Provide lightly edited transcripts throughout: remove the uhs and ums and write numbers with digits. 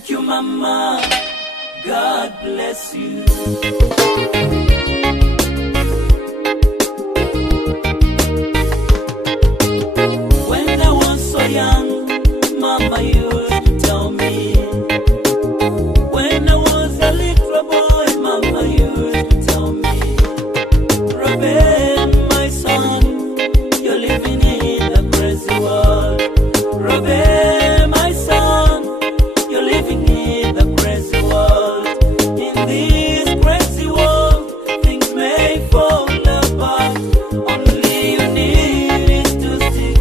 Thank you, Mama. God bless you. When I was so young, Mama used to tell me. When I was a little boy, Mama used to tell me. Robin, my son, you're living in a crazy world. Robin, my son, you're living in a crazy world. In this crazy world, things may fall apart. Only you need is to stick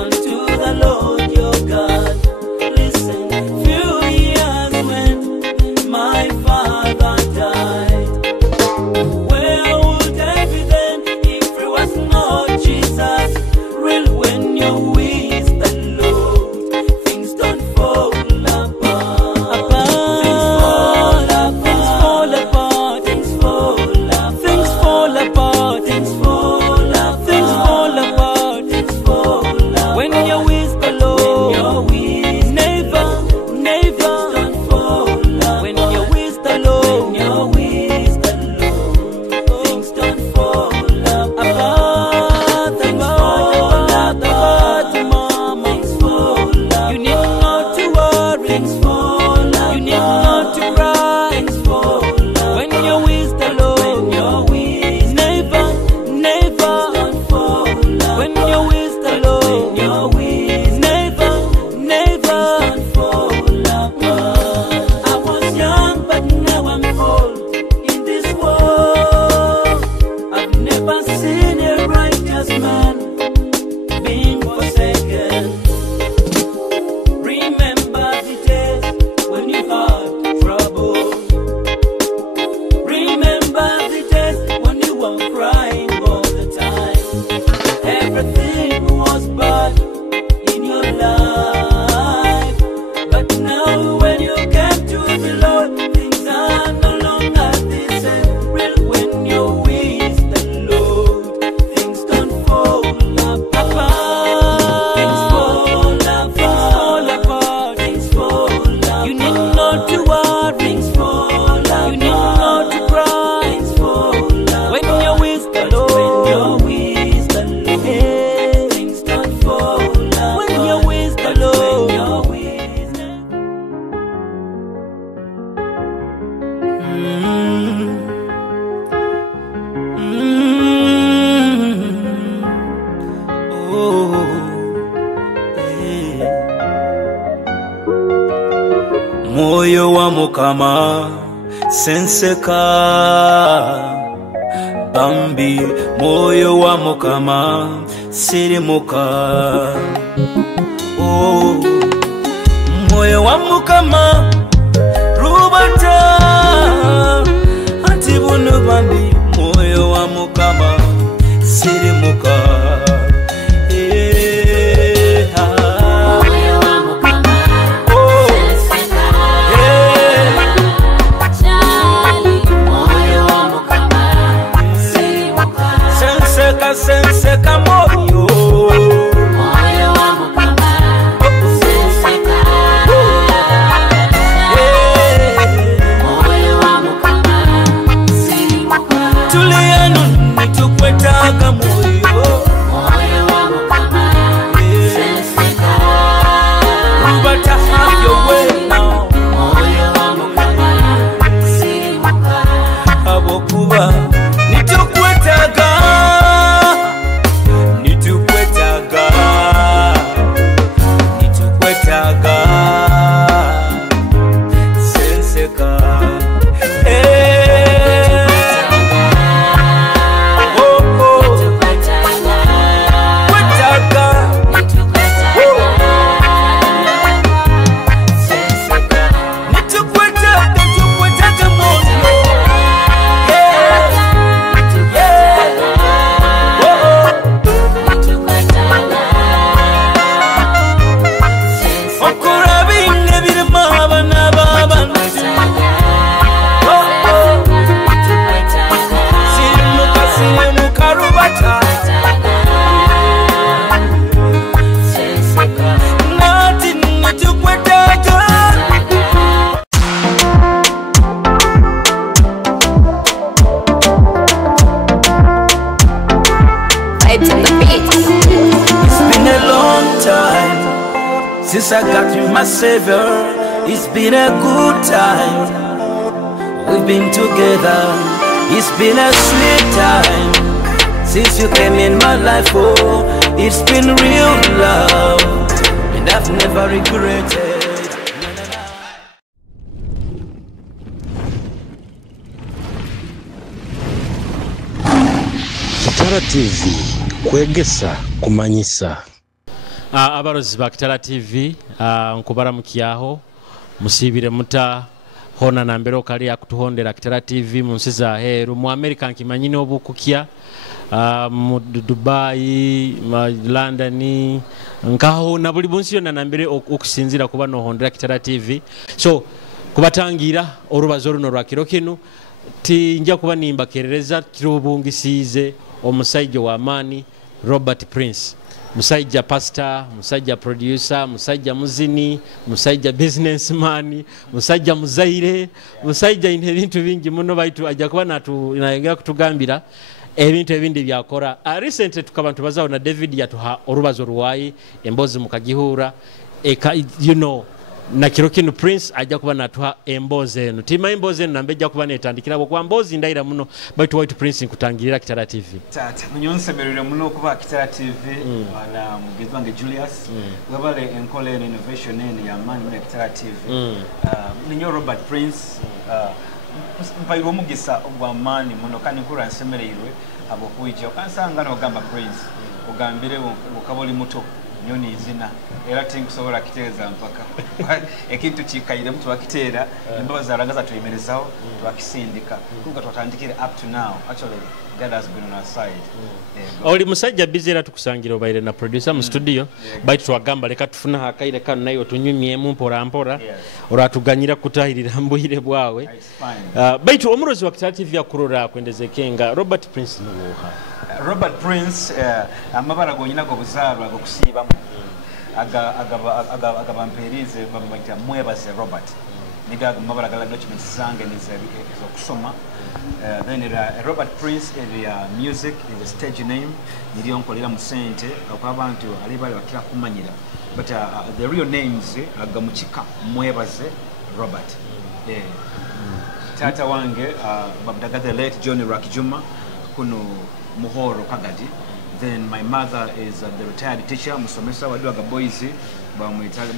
unto the Lord your God. Listen, few years when my father died, where would I be then if it was not Jesus? Real when you're with the Lord, things don't fall apart. Things fall apart. Things fall apart. Things fall apart. Things fall apart. Things fall apart. Things fall apart. When you're with the Lord, never don't fall apart. When you're with the Lord, things don't fall apart. Things fall apart, Mama. Things fall apart. You need not to worry. Things fall apart. You need not to cry. Things fall apart. When you're with the Lord, never don't fall apart. When you're with the Lord, never don't fall apart. I was young, but now I'm old. In this world, I've never seen a righteous man being forsaken. Remember the days when you had trouble. Remember the days when you were crying all the time. Everything was bad in your life. But now when you came to the Lord, things are no longer the same. Real when you're with the Lord, things don't fall apart. Things fall apart. Things fall apart. You need not to worry. Things fall apart. You need not to cry. Things fall apart. When you're with the Lord, things don't fall apart. When you're with the Lord. Moyo wa mukama senseka bambi, moyo wa mukama sirimuka. Oh, moyo wa mukama rubata ati bunu bambi, moyo wa mukama sirimuka. Senseka moyo wa mukama Since I got you, my savior, it's been a good time. We've been together, it's been a sweet time. Since you came in my life, oh, it's been real love, and I've never regretted. Kitara TV, Kwegesa, Kumanyisa. Abarozi ba Kitara TV, nkubara mukiyaho, musibire muta hona na mbere okali akutuhondera Kitara TV munsiza heru mu America nkimanyine obukukia, mu Dubai, mu London, nkaho na buli bunsi yona na mbere okusinzira kuba no hondera Kitara TV. So kubatangira Orubazo runo rwa kiro kinu tinja kuba nimba kerereza Tubungisize omusajja wa amani Robert Prince, musajja pastor, musajja producer, musajja Omuzini, musajja businessman, musajja muzaire, musajja ebintu bingi muno baitu ajja kuba nayongera kutugambira ebintu ebindi byakora. Recently tukabantu bazawo na David yatuha Orubazo ruwayi embozi mukagihura eka, you know, na kiro kinu Prince ajja kuba natuha emboze eno tima emboze eno nambe ajja kuba netandikira kwa mbozi ndaira muno baitu White Prince nkutangirira Kitara TV. Tata munyonsemerere muno kuba Kitara TV ala mugezi wange Julius wabale enkole innovation ene ya mani mu Kitara TV. Ninyo Robert Prince mpairo mugisa ogwa mani muno kandi nkura nsemererwe abo kuija kansanga no gamba Prince ogambire ukaboli muto nyoni izina era tinkusobola kiteeza mpaka ekintu kikaire mtu wakitera embabazi zarangaza tuyimerezaho twakisindika kuko twatandikire up to now. Actually God has been on our side. Oli musajja bizera tukusangira obaire na producer mu studio baitu twagamba leka tufuna hakaire kanu nayo tunyumyemu mpora oratuganyira kutahirira mbuire bwawe. Baitu omurozi wa Kitara TV akurora kwendezekenga Robert Prince nuha. Robert Prince amabara gonyina go buzarwa go kusibamu agabamperize bamwita mwebaze Robert niga amabara gala documents zange nizo kusoma. Then Robert Prince area music is a stage name niliyo nkolera mu sente abantu ali bali bakira kumanyira, but the real names agamuchika mwebaze Robert. Tata wange babdagaze late John Rakijuma kuno Muhoro Kagadi. Then my mother is the retired teacher musomesa waduaga boys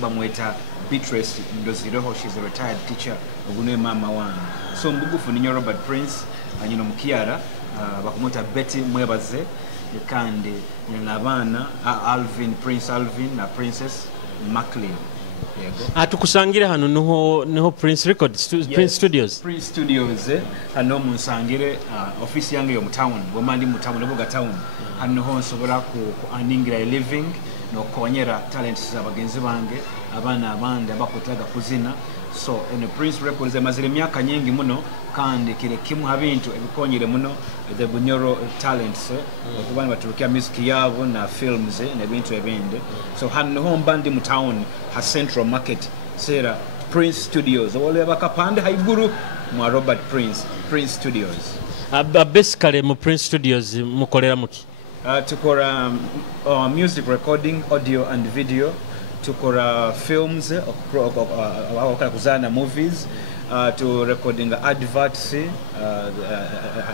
bamweta Beatrice Ndozireho. She's a retired teacher ogune mama wange. So mbugufu ninyo Robert Prince anyino mukiara bakumota Betty mwebaze kandi nabana Alvin Prince Alvin na Princess Maclean. Atukusangire hano niho Prince Records Prince Studios. Prince Studios hano munsangire office yange yo town bomandi mu town obuga town hano ho nsobora ku aningira living no konyera talents z'abagenzi bange abana abandi abakutaga kuzina. So in the Prince Records amazire myaka nyingi muno kandi kire kimu habintu ebikonyere muno the bunyoro talents okubana baturukia music yabo na films na bintu ebindi. So hano ho mbandi mu town ha Central Market sera Prince Studios wale bakapande haiguru mu Robert Prince Studios. Basically mu Prince Studios mukolera muki? Tukora music recording, audio and video. Tukora films kuzana movies, to recording adverts,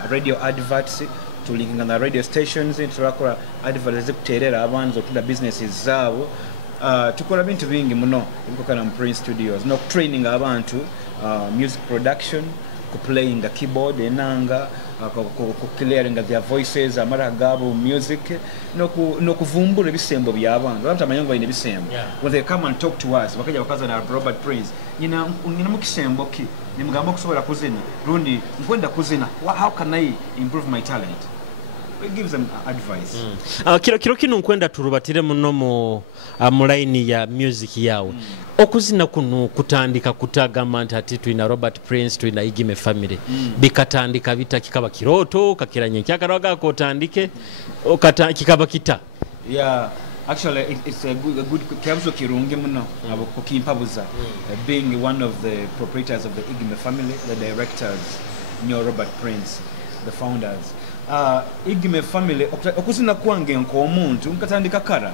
radio adverts, to linking na radio stations, turakora adverts kuterera abanzo tunda businesses zabo. Tukora bintu bingi muno ibikokana mu Prince Studios no training abantu music production, playing the keyboard enanga, clearing their voices amara gabo music no kuvumbura bisembo by'abantu abantu amanyongo ine bisembo. When they come and talk to us bakaja bakaza na Robert Prince nina mukisembo ki nimugamba kusobora kuzina rundi nkwenda kuzina, how can I improve my talent? We give them advice. Kiro kinu nkwenda turubatire muno mu line ya music yawe. Okuzina kuno kutandika kutagamba ati tuina Robert Prince tuina Igime family. Bikatandika bita kikaba kiroto kakiranye kyakaraga ko tandike kikaba kita. Yeah, actually it's a good kyabzo kirunge muno abo kukimpabuza, being one of the proprietors of the Igime family, the directors, Robert Prince, the founders. Igime family okuzina kwange nko omuntu nkatandika kara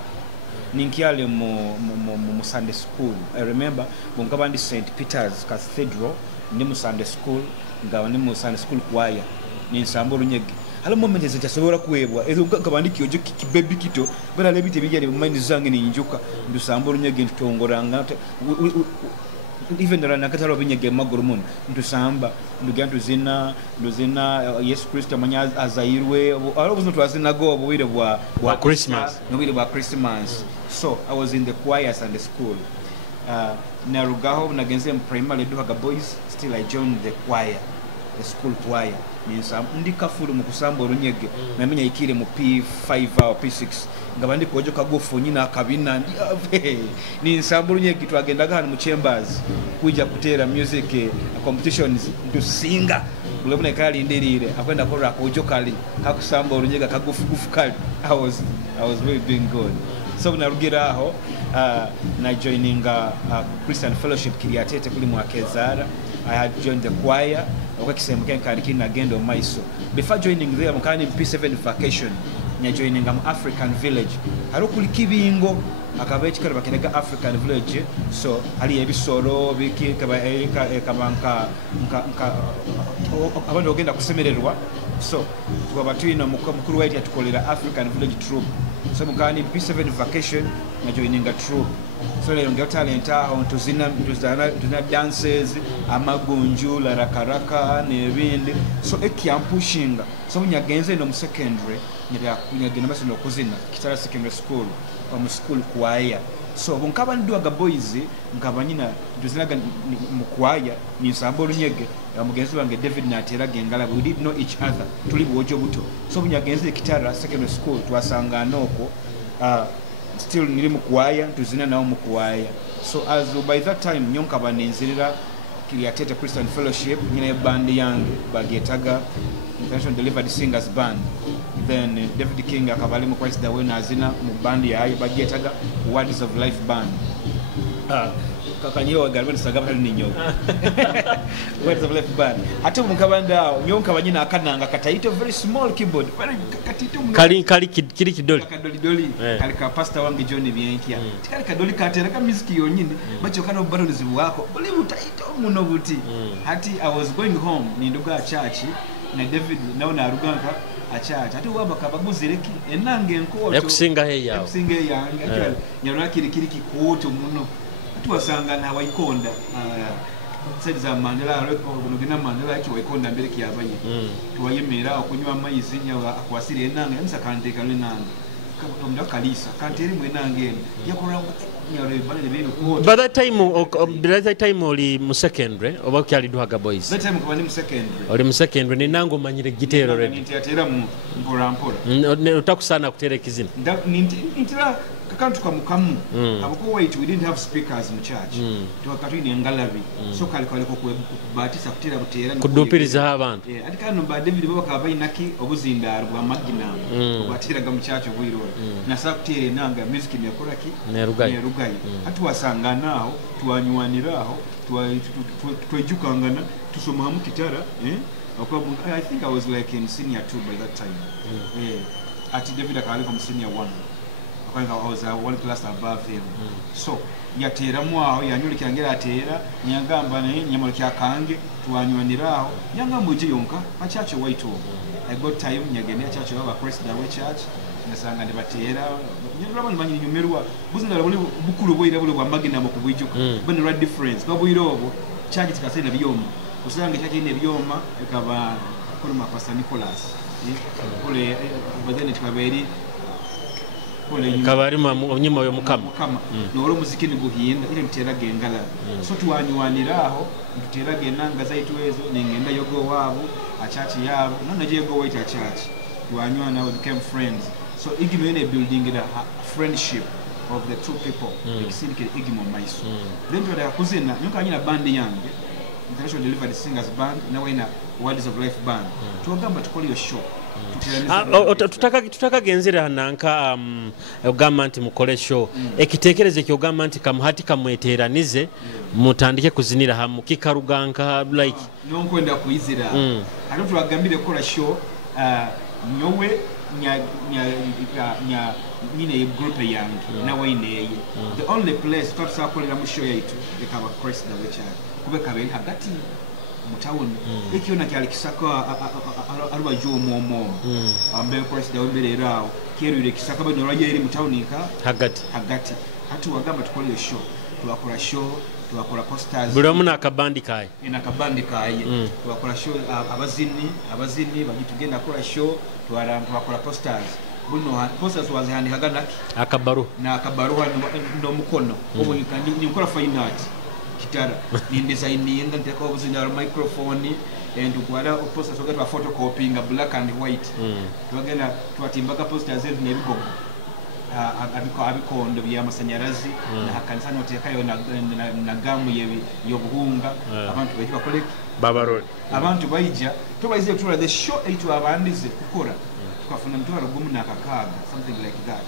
ninkyale mu Sunday school. I remember bongaba ndi St. Peter's Cathedral ndi mu Sunday school nga ndi mu Sunday school choir ninsamba olunyege hala moment eze kyasobola kuwebwa ezo nkaba ndi kyojo kibebi kito bana lebite bijali mu mind zange ninjuka ndusamba olunyege ntongoranga even rana katalo binyege maguru mun ndusamba ndugantu zina Yesu Kristo amanya azairwe alobuzo twazina go obwire bwa Christmas nobwire bwa Christmas. So I was in the choir Sunday school narugaho nagenze mu primary duhaga boys, still I joined the choir, the school choir. Ninsa ndikafulu mu kusamba olunyege namenya ikire mu P5 or P6 ngaba ndi kojo kagofu nyina akabina ndi ninsamba olunyege twagendaga hano mu chambers kuja kutera music competitions ndusinga bulabona kali ndirire akwenda kora kojo kali hakusamba olunyege kagofu kali. I was really doing good. So narugiraho na joining Christian fellowship Kiriatete kuli mu Akezara. I had joined the choir wakisema kandi kinagenda omaiso. Before joining there mukani P7 vacation nya joining African village harukuli kibingo akabechi kale bakenega African village. So hali ebisoro biki kabanka abantu ogenda kusemererwa. So tukaba tuina mukuru waiti atukolera African village troop. So mukani P7 vacation nya joining a troop. So lero nge talent aho tuzina dances amagunju la rakaraka nebindi. So ekyampushing so nyagenze no mu secondary nyagenda maso no kuzina Kitara secondary school mu school choir. So bonkaba nduaga boys nkaba nyina tuzinaga mu choir ni samba olunyege mugenzi wange David natera gengala. We did know each other tuli bwojo buto. So nyagenze Kitara secondary school twasanga noko still nili mu choir tuzina nawo mu choir. So as by that time nyonka banenzirira Kiriatete Christian fellowship nyine band yange bagetaga International Delivered Singers Band. Then David King akabali mu Christ the way nazina mu band yayo bagetaga Words of Life Band. Kakanyiwa galwen sagaba ninyo Words of Life Band ate mukabanda nyonka banyina akananga kataito very small keyboard very katito kali kiri kidoli kali ka pastor wange John Byenkia kali kadoli katera ka music yonyine bacho kana battles wako buli butaito muno buti hati I was going home ninduga church na David naona aruganka achacha ati waba kabaguzireki enange nkoto ekusinga heya ekusinga yange nyarona kiri kikoto muno tuwasanga na waikonda said za Mandela olugina Mandela ki waikonda mbere kyabaye tuwayemera okunywa amayizi nyawa akwasire enange amsa kante kale nange kabutomda kalisa kante eri mwenange yakora nyare bale bino ko. By that time oli mu secondary oba kyali duhaga boys. That time ko mu secondary oli mu secondary ni nango manyire gitero ready ntiatera mu mpora utakusana kutera kizina nitira kantu kamukamu abuko wait we didn't have speakers in church tukatwini engalabi so kaliko kubatisa kutera butera kudupiriza abantu atikano ba David baba kabayi naki obuzinda rwa magina kubatira ga mu church obwiro na sakutire nanga music nekora ki nerugayi atuwasanga naho tuwanywaniraho twejukangana tusoma mu Kitara I think I was like in senior 2 by that time ati David akali from senior 1 I was one class above him. So yatera mwaho yanyulikirangera atera nyangamba ne nyamulukya kange tuwanywaniraho nyangamba uje yonka achacho waito. I got time nyagene achacho baba Christ the way church nasanga ne batera nyiraba nbanyi nyumerwa buzindala buli bukuru boyira buli bwa magina mu kubwijuka bani right difference kwa buyirobo church tikasena byoma usanga church ine byoma ekaba kuri mapasta Nicholas kule badene tikaberi kabari nyuma yo mukama noro muziki ni guhinda ile mtera gengala so tuwanywaniraho mtera genanga zaitu wezo ningenda yogo wabo achachi yabo none je go wait achachi tuwanywana we became friends. So igimene building the friendship of the two people ikisindike igimo maiso then to da kuzina nyoka nyina band yange International Delivered Singers Band na wena Words of Life Band tuwagamba tukoli yo show tutaka genzire hananka government mukole show ekitekereze kyo government kamuhati kamweteranize mutandike kuzinira hamu kikaruganka like nonkwenda kuizira atu bagambire kola show nyowe nya nyine group yange nawe ineye the only place twasakolera mu show yaitu ekaba Christ the Witcher kube kabiri hagati mu town ekiona kyali kisaka aruba jo momo ambe Christ the Witcher kierire kisaka bano raje iri mu town ika hagati hatu wagamba tukole show tuwakora show tuwakora posters buli omu nakabandi kaye tuwakora show abazini bagitugenda kora show tuwakora posters buno posters wazihandikaga naki akabaru no mukono obo ni ukora fine art Kitara ni designing ndeka obuzini ya microphone and ukwala posters ogatwa photocopying black and white twagenda twatimbaga posters ezo nebigogo abikondo by'amasanyarazi na hakanisa notekayo na gamu yobuhunga abantu baje bakole babaroni abantu bayija tubayize kutura the show eitu abandize kukora tukafuna mtwaro gumu na kakaga something like that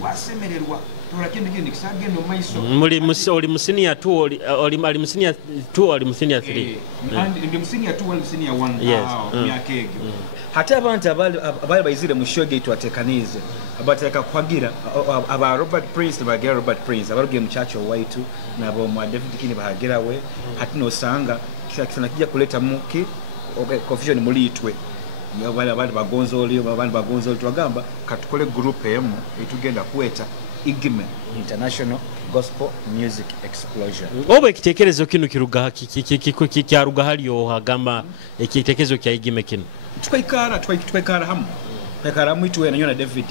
twasemererwa turakindi kisagendo maiso muri musini ya 2 oli musini ya 2 oli musini ya 3 ndi musini ya 2 oli musini ya 1 myakege hata abantu abali bayizire mu show gate Entekaniza abateka kwagira aba Robert Prince bagera Robert Prince abarugiye mu church waitu nabo mu David kini bahagera we hatino sanga kisana kijja kuleta muki confusion mulitwe abandi bagonzoli twagamba katukole group emu etugenda kuweta igime International Gospel Music Explosion obo ekitekerezo kino kiruga kyaruga haliyo hagamba ekitekerezo kya igime kino twikara hamu twikara mwitu na nyona David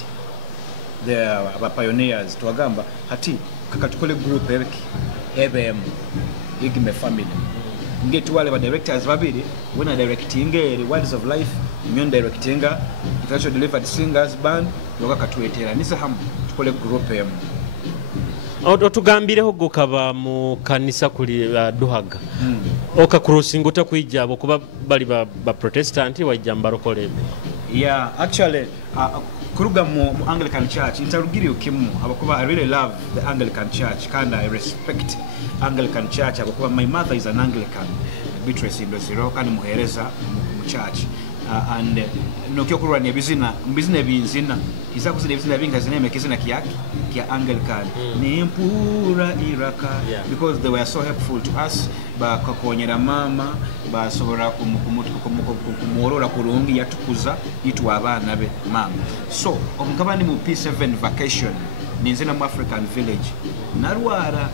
the pioneers twagamba hati katukole group EBM igime family ngetu wale ba directors babiri wena directing Words of Life immune directing International Delivered Singers Band yoga katuetera nisa hamu tukole group emu otugambireho gukaba mu kanisa kuli duhaga oka crossing utakuija kuba bali ba protestant wajambaro kolebe actually kuruga mu Anglican Church intarugiri ukimu abakuba I really love the Anglican Church and I respect Anglican Church abakuba my mother is an Anglican Beatrice Indoziro kandi muhereza mu church and nokyo kurwa ne bizina binzina izakuzina bizina bingazina emekizina kiyaki kya Anglican ni impura iraka because they were so helpful to us bakakonyera mama basobora kumorora kurungi yatukuza itu abana be mama so omukabani mu P7 vacation ninzina mu African village narwara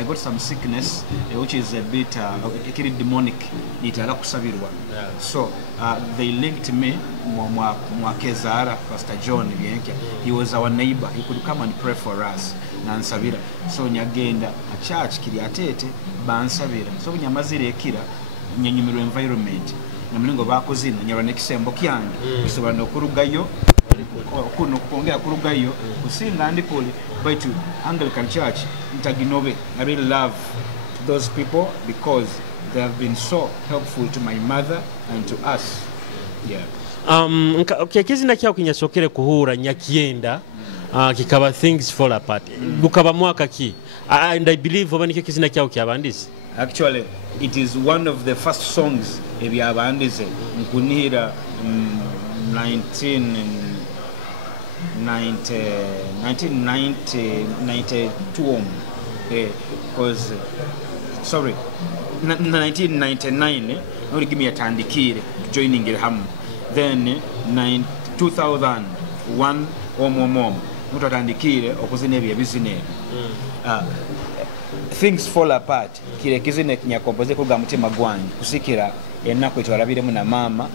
I got some sickness which is a bit demonic nitala kusabirwa so they linked me mwa Kezara Pastor John Bienke he was our neighbor he could come and pray for us nansabira so nyagenda a church kiri atete bansabira so bunyamazire ekira nyenyumiro environment namulingo bakozina nyara nekisembo kyange isobana okurugayo kuno kupongera kurugayo kusinga ndikoli baitu Anglican Church Ntaginobe I really love those people because they have been so helpful to my mother and to us kizina kyao kinyasokere kuhura nyakienda kikaba things fall apart bukaba mwaka ki and I believe obanike kizina kyao kyabandisi actually it is one of the first songs ebyabandise nkunira 1992 because sorry 1999 no give me a tandikire joining it ham then 2001 mom mutandikire okuzina ebye bizine things fall apart kile kizine kinyakompoze kuga mutima gwanyu kusikira enako itwarabiremu na mama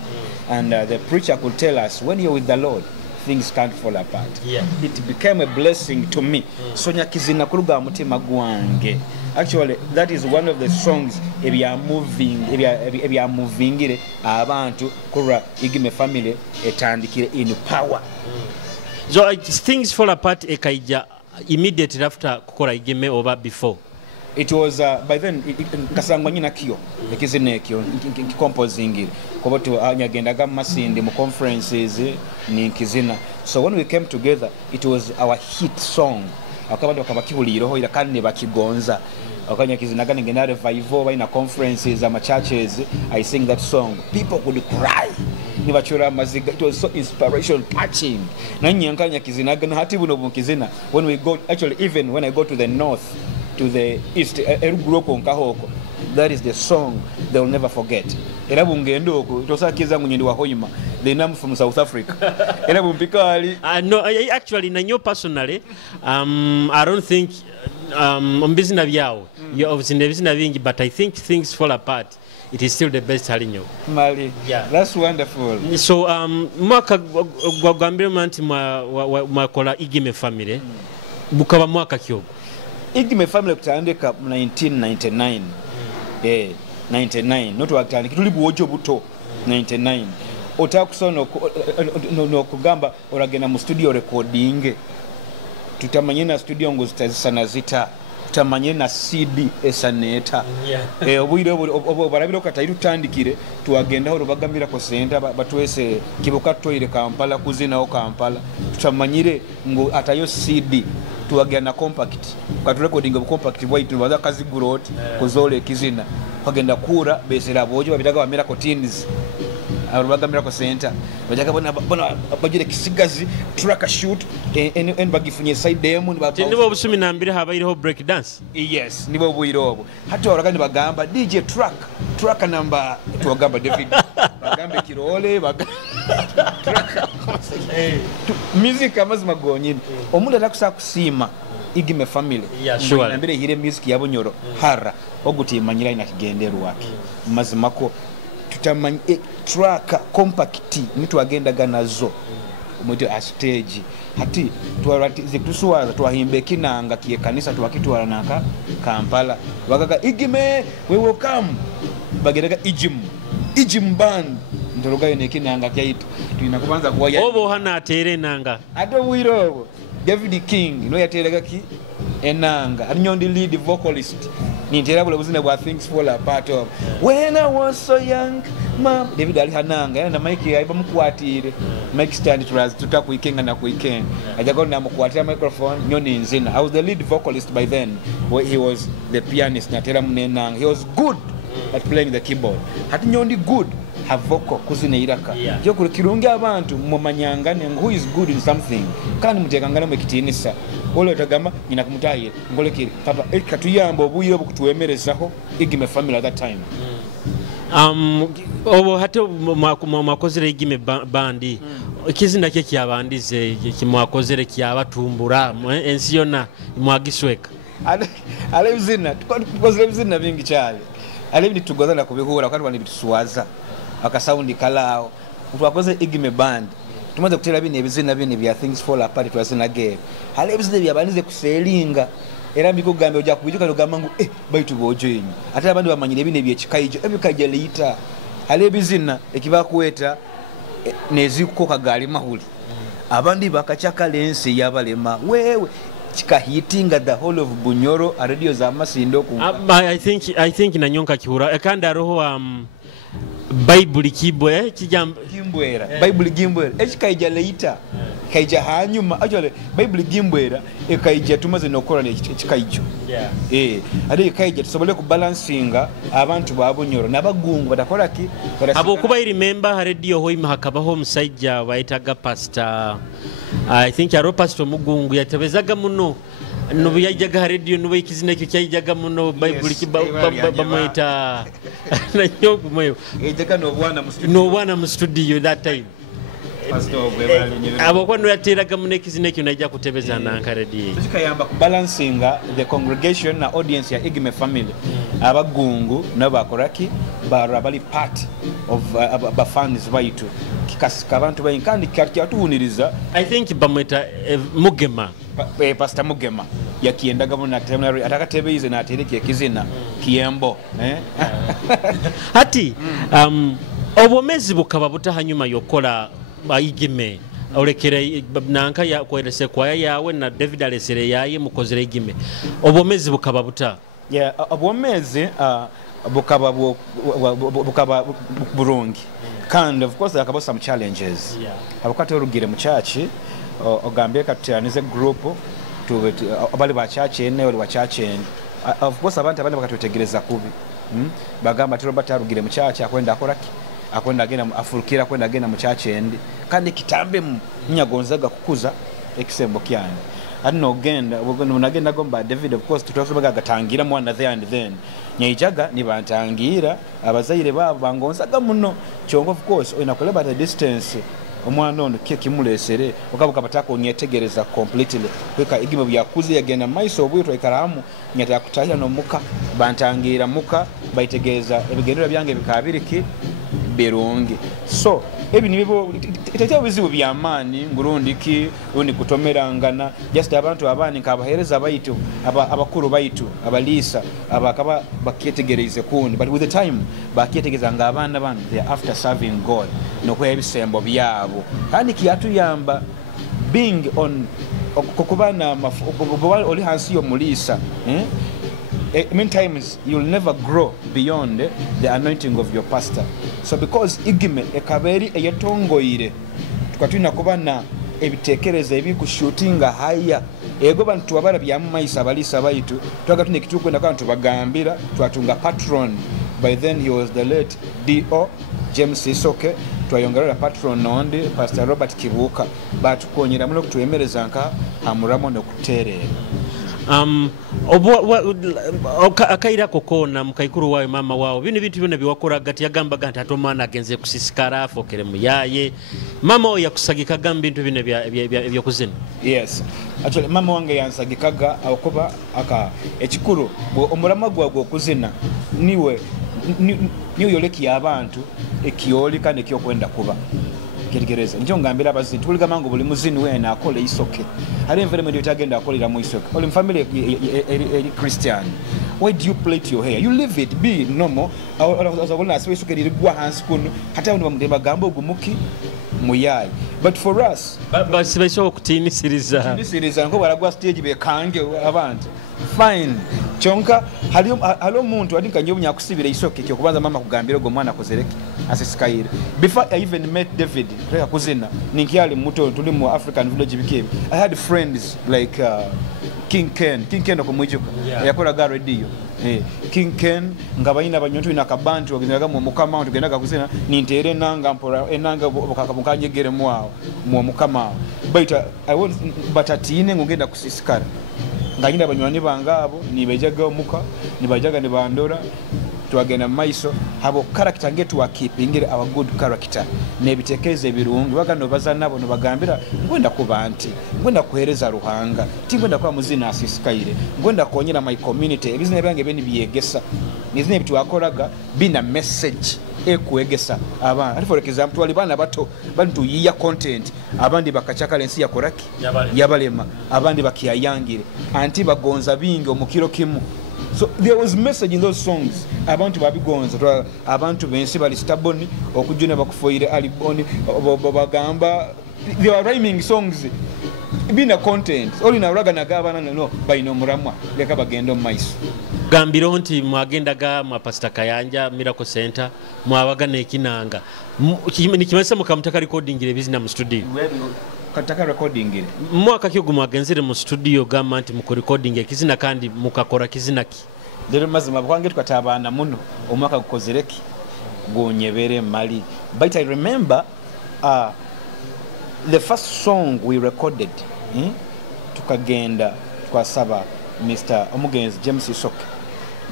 and the preacher could tell us when you're with the Lord things can't fall apart it became a blessing to me sonya kizina kuruga mutima gwange actually that is one of the songs ebya moving abantu kura igime family etandikire in power so things fall apart ekaija immediately after kukora igime over before it was by then kasangwa nyina kyo ekizine kyo composing koboto anyagenda ga masinde mu conferences ni kizina so when we came together it was our hit song akabandi bakabakihuliro ira kandi bakigonza akanya kizina gani ngena revival by na conferences ama churches I sing that song people would cry nibachora maziga. It was so inspiration touching. Nanyankanya kizinaga hati buno bukizina. When we go, actually even when I go to the north, to the east, Eruguroko nkahoko, that is the song they will never forget. Era bungendo oko tosakiza ngunyindi wa Hoima. They name from South Africa. Era bumpikali. No, actually nanyo personally I don't think mbizina byao you obviously nebizina bingi, but I think things fall apart. It is still the best halinyo. Mali. Yeah. That's wonderful. So mwaka gwagambire manti mwakola Igime family bukaba mwaka kyogo. Igime family kutandika 1999. 99 not wakatandika tuli buojo buto 99. Otakusona no kugamba oragena mu studio recording. Tutamanye na studio ngo zitazisana zita. Tutamanye na CD esaneta. Obuyire obo barabira okatayiru tandikire tuagenda ho rubagamira ko center batwese kibuka toire Kampala kuzina o Kampala. Tutamanyire ngo atayo CD tuagenda compact. Kwa recording of compact boy tubaza kazi gurot kuzole kizina. Kagenda kura besera bojo babitaga bamera ko teens. Arubagamira ko center bajaga bona bagire kisigazi track shoot en bagifunye side demo nibo busumi nambire habayiriho break dance. Yes nibo buyirobo hati waragani bagamba DJ track number tuwagamba David bagambe kirole track music amazima gonyine omuntu atakusa kusima Igime family nambire hire music yabonyoro hara ogutimanyira ina kigendero wake mazimako tutamanya track compact nitu agenda ganazo umuti a stage hati tuwaratize tusuwaza tuwahimbe kinanga kiye kanisa tuwakitwara naka Kampala wakaga Igime we will come bageraga Ijim band ndoroga yene kinanga kyaitu tuinakubanza kuwaya obo hana atere nanga ado wiro David King no yaterega ki enanga anyondi lead vocalist Ninterabula buzina bwa things fall apart of when I was so young mom David ali hananga na mic aiba mukwatire mic stand tutakuikenga na kuikenga ajago na mukwatira microphone nyoni nzina. I was the lead vocalist by then where he was the pianist na tera munenanga. He was good at playing the keyboard hati nyondi good have vocal kuzina iraka yo kirungi abantu mumanyangane who is good in something kandi mutekangana mu kitinisa ole tagama nyina kumutahira ngolekire papa katuyamba obuyiro bukutuwemerezaho Igime family at that time. Obo hate mwakozere Igime bandi kizina kye kyabandize kimwakozere kyabatumbura ensi yona mwagisweka ale bizina tukozere bizina bingi cyane ale bitugoza na kubihura kandi bani bituswaza akasaundi kalao twakoze Igime band tumaze kutera bine bizina bine bya things fall apart twasina game hale bizina byabanize kuselinga era mbikugambe oja kubijuka lugamba ngu baitu bojo yenyu ate abandi bamanyire bine bye kikaijo ebikaje lita hale bizina ekiba kuweta neziko kagali mahuli abandi bakachaka lense yabalema wewe chikahitinga the whole of Bunyoro radio za masindo ku I think nanyonka kihura ekanda roho Bible kibwe kijamba Gimbwera Bible Gimbwera echikaija later kaija hanyuma actually Bible Gimbwera ekaija tumaze nokora echikaijo ade kaija tusobole ku balancinga abantu babonyoro nabagungu batakola ki abo kuba remember radio hoima hakabaho musajja bayitaga pastor I think aro pastor mugungu yatebezaga muno nubu yajaga radio nubu ikizina cyo cyajaga muno Bible bamwita na nyogu moyo ejeka no bwana mu studio that time abo kwano yateraga muno ikizina cyo najja kutebeza nanka radio tukayamba ku balancinga the congregation na audience ya Igime family abagungu nabakoraki barabali part of fans baitu kikasika abantu bayinkandi kyatuuniriza I think bamwita Mugema Pastor Mugema yakiendaga mu natemna atakatebeize na atereke kizina kiyembo hati obomezi bukaba butahanyuma yokola Igime olekere nanka ya kwelese kwaya yawe na David Alesere yaye mukozere Igime obomezi bukaba buta obomezi bukaba burungi kind of course there are some challenges abakati orugire mu church ogambye katanize group to abali ba church ene oli wa church of course abantu bakatutegereza kubi bagamba tiro batarugire mu church akwenda akoraki akwenda agenda afulukira kwenda agenda mu church endi kandi kitambe mnyagonzaga kukuza ekisembo kyane ati nogenda unagenda gomba David of course tutasobaga gatangira mwana there and then nyayijaga nibantangira abazaire babo bangonzaga muno kyongo of course inakoleba at a distance omwana ono kimulesere okabuka batako nyetegereza completely kweka igimo byakuze yagenda maiso obuyito ikaramu nyata kutahira no muka bantangira muka bayitegeza ebigendera byange bikabiriki berungi so ebi nibibo itatya bizibu byamani ngurundiki undi kutomerangana just abantu abani kabahereza bayitu abakuru bayitu abalisa abakaba bakyetegereze kundi but with the time bakyetegeza nga abana bandi they are after serving God no kwa ebisembo byabo kandi kiyatuyamba being on kokubana oli hansi yo mulisa many times you'll never grow beyond the anointing of your pastor. So because igime ekaberi eyatongoire tukatuna kubana ebitekereza ebikushutinga haya ego bantu abara byammayisa abalisa bayitu twagatunye kituko nakantu bagambira twatunga patron. By then he was the late D.O. James Isoke twayongerera patron nondi Pastor Robert Kibuka batukonyera muno kutuemereza nka amuramo no kuterera akaira kokona mukaikuru wawe mama wao bino bintu byona biwakora gati yagamba gati atomana agenze kusisikara afokere muyaye mama oya kusagika gamba bintu bino bya kuzina. Yes, actually mama wange yansagikaga akoba aka ekikuru omulama gwa kuzina niwe niyo yoleki yabantu ekiyoli kandi ekyo kwenda kuba kirigereza njo ngambira abazintu tuliga mango buli muzini wena akole Isoke ari environment yotagenda akolera mu Isoke oli family eri Christian. Why do you plait your hair? You leave it be normal azabona aswe Isoke lirigwa hansi kuno hata undi bamudeba gambo gumuki muyayi but for us basibesho kutinisiriza ngo baragwa stage bekange abantu fine chonka halo muntu adinka nyobunya kusibira Isoke cyo kubanza mama kugambira go mwana kozereke asisikaire before I even met David reka kuzina ninkiali muto tuli mu African village bikebe I had friends like King Ken okumwijuka yakora ga radio King Ken ngabayina abanyontu inakabantu wagendaga mu mukama tugendaga kuzina nintere nanga mpora enanga bokakabukanyegere mwao mu mukama I want batatine ngogenda kusisikara nganyina abanywani bangabo nibejaga muka nibajaga nibandora twagenda maiso habo character ngetu wa keeping our good character nebitekeze birungi bagano bazanabo no bagambira ngwenda kubanti ngwenda kuhereza ruhanga tingwenda kwa muzina asisikaire ngwenda konyera my community ebizine byange beni biyegesa nizine bitu akoraga bina message ekwegesa abana for example wali bana bato bantu yiya content abandi bakachaka lensi ya koraki yabalema abandi bakiyayangire anti bagonza binge omukiro kimu. So there was message in those songs abantu babigonza abantu bensi bali stubborn okujuna bakufoire aliboni bagamba they were rhyming songs bina content oli na raga nagabana no bayino muramwa leka bagendo maiso gambiro nti mwagendaga mwa Pastor Kayanja Miracle Center mwabaga nekinanga nikimesa mukamutaka recording ile bizina mu studio kataka recording ile mwaka kyogu mwagenzire mu studio gama nti mu recording ekizina kandi mukakora kizina ki lero mazima bwange tukatabana muno omwaka gukozereki gonyebere mali but I remember the first song we recorded tukagenda twasaba Mr. Omugenzi James Isoke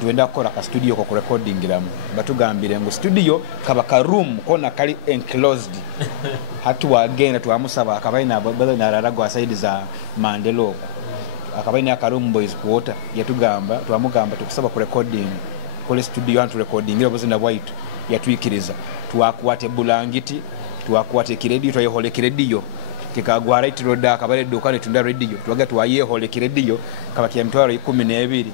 tuenda kora ka studio ko recording iramu batugambire ngo studio kabaka room kona kali enclosed hatu wagenda twamusaba akabaina baba na rarago aside za Mandelo akabaina ka room boys quarter yatugamba twamugamba tukusaba ku recording kole studio antu recording ira buzina white yatwikiriza twakwate bulangiti twakwate kiredio twaye kiredio kikagwa right road akabale dokane tunda radio twaga twaye hole kiredio kabakia mtwaro 12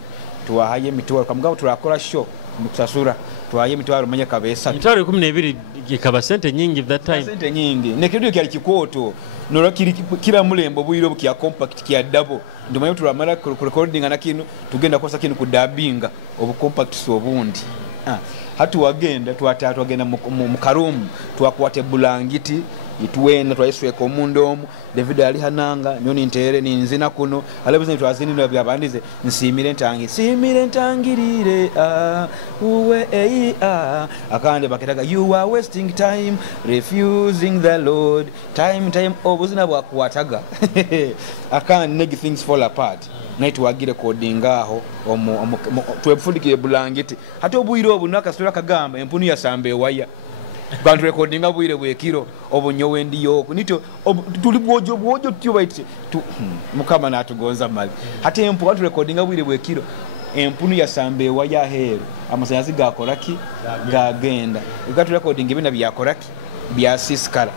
twahaye mitwaro kamugabo turakora show mukusasura twaye mitwaro manya kabesa mitwaro 12 kikaba sente nyingi that time sente nyingi ne kiredio kyali kikoto noro kila mulembo buyiro bukia compact kia double ndo mayo turamara recording anakino tugenda kosa kinu kudabinga obu compact so bundi hatu wagenda twagenda mu karumu twakwate bulangiti ituwena twaisweka omundu omu David ali hananga nyoni ntere ninzina kuno alebuze twazinira byabandize nsimire ntangirire uwe akande bakitaga you are wasting time refusing the Lord time obuzina bwakuwataga akande make things fall apart night wagire kodinga aho twebufundikire bulangiti hata obuyiro obunaka sura kagamba empunu yasambe waya bantu recordinga bwire bwekiro obunyo wendi yoko nito tuli bwojo tyo baiti mukama natugonza mali hata empu bantu recordinga bwire bwekiro empunu yasambe waya hero amasanyazi gakoraki gagenda ikatu recording bina byakoraki bya siskala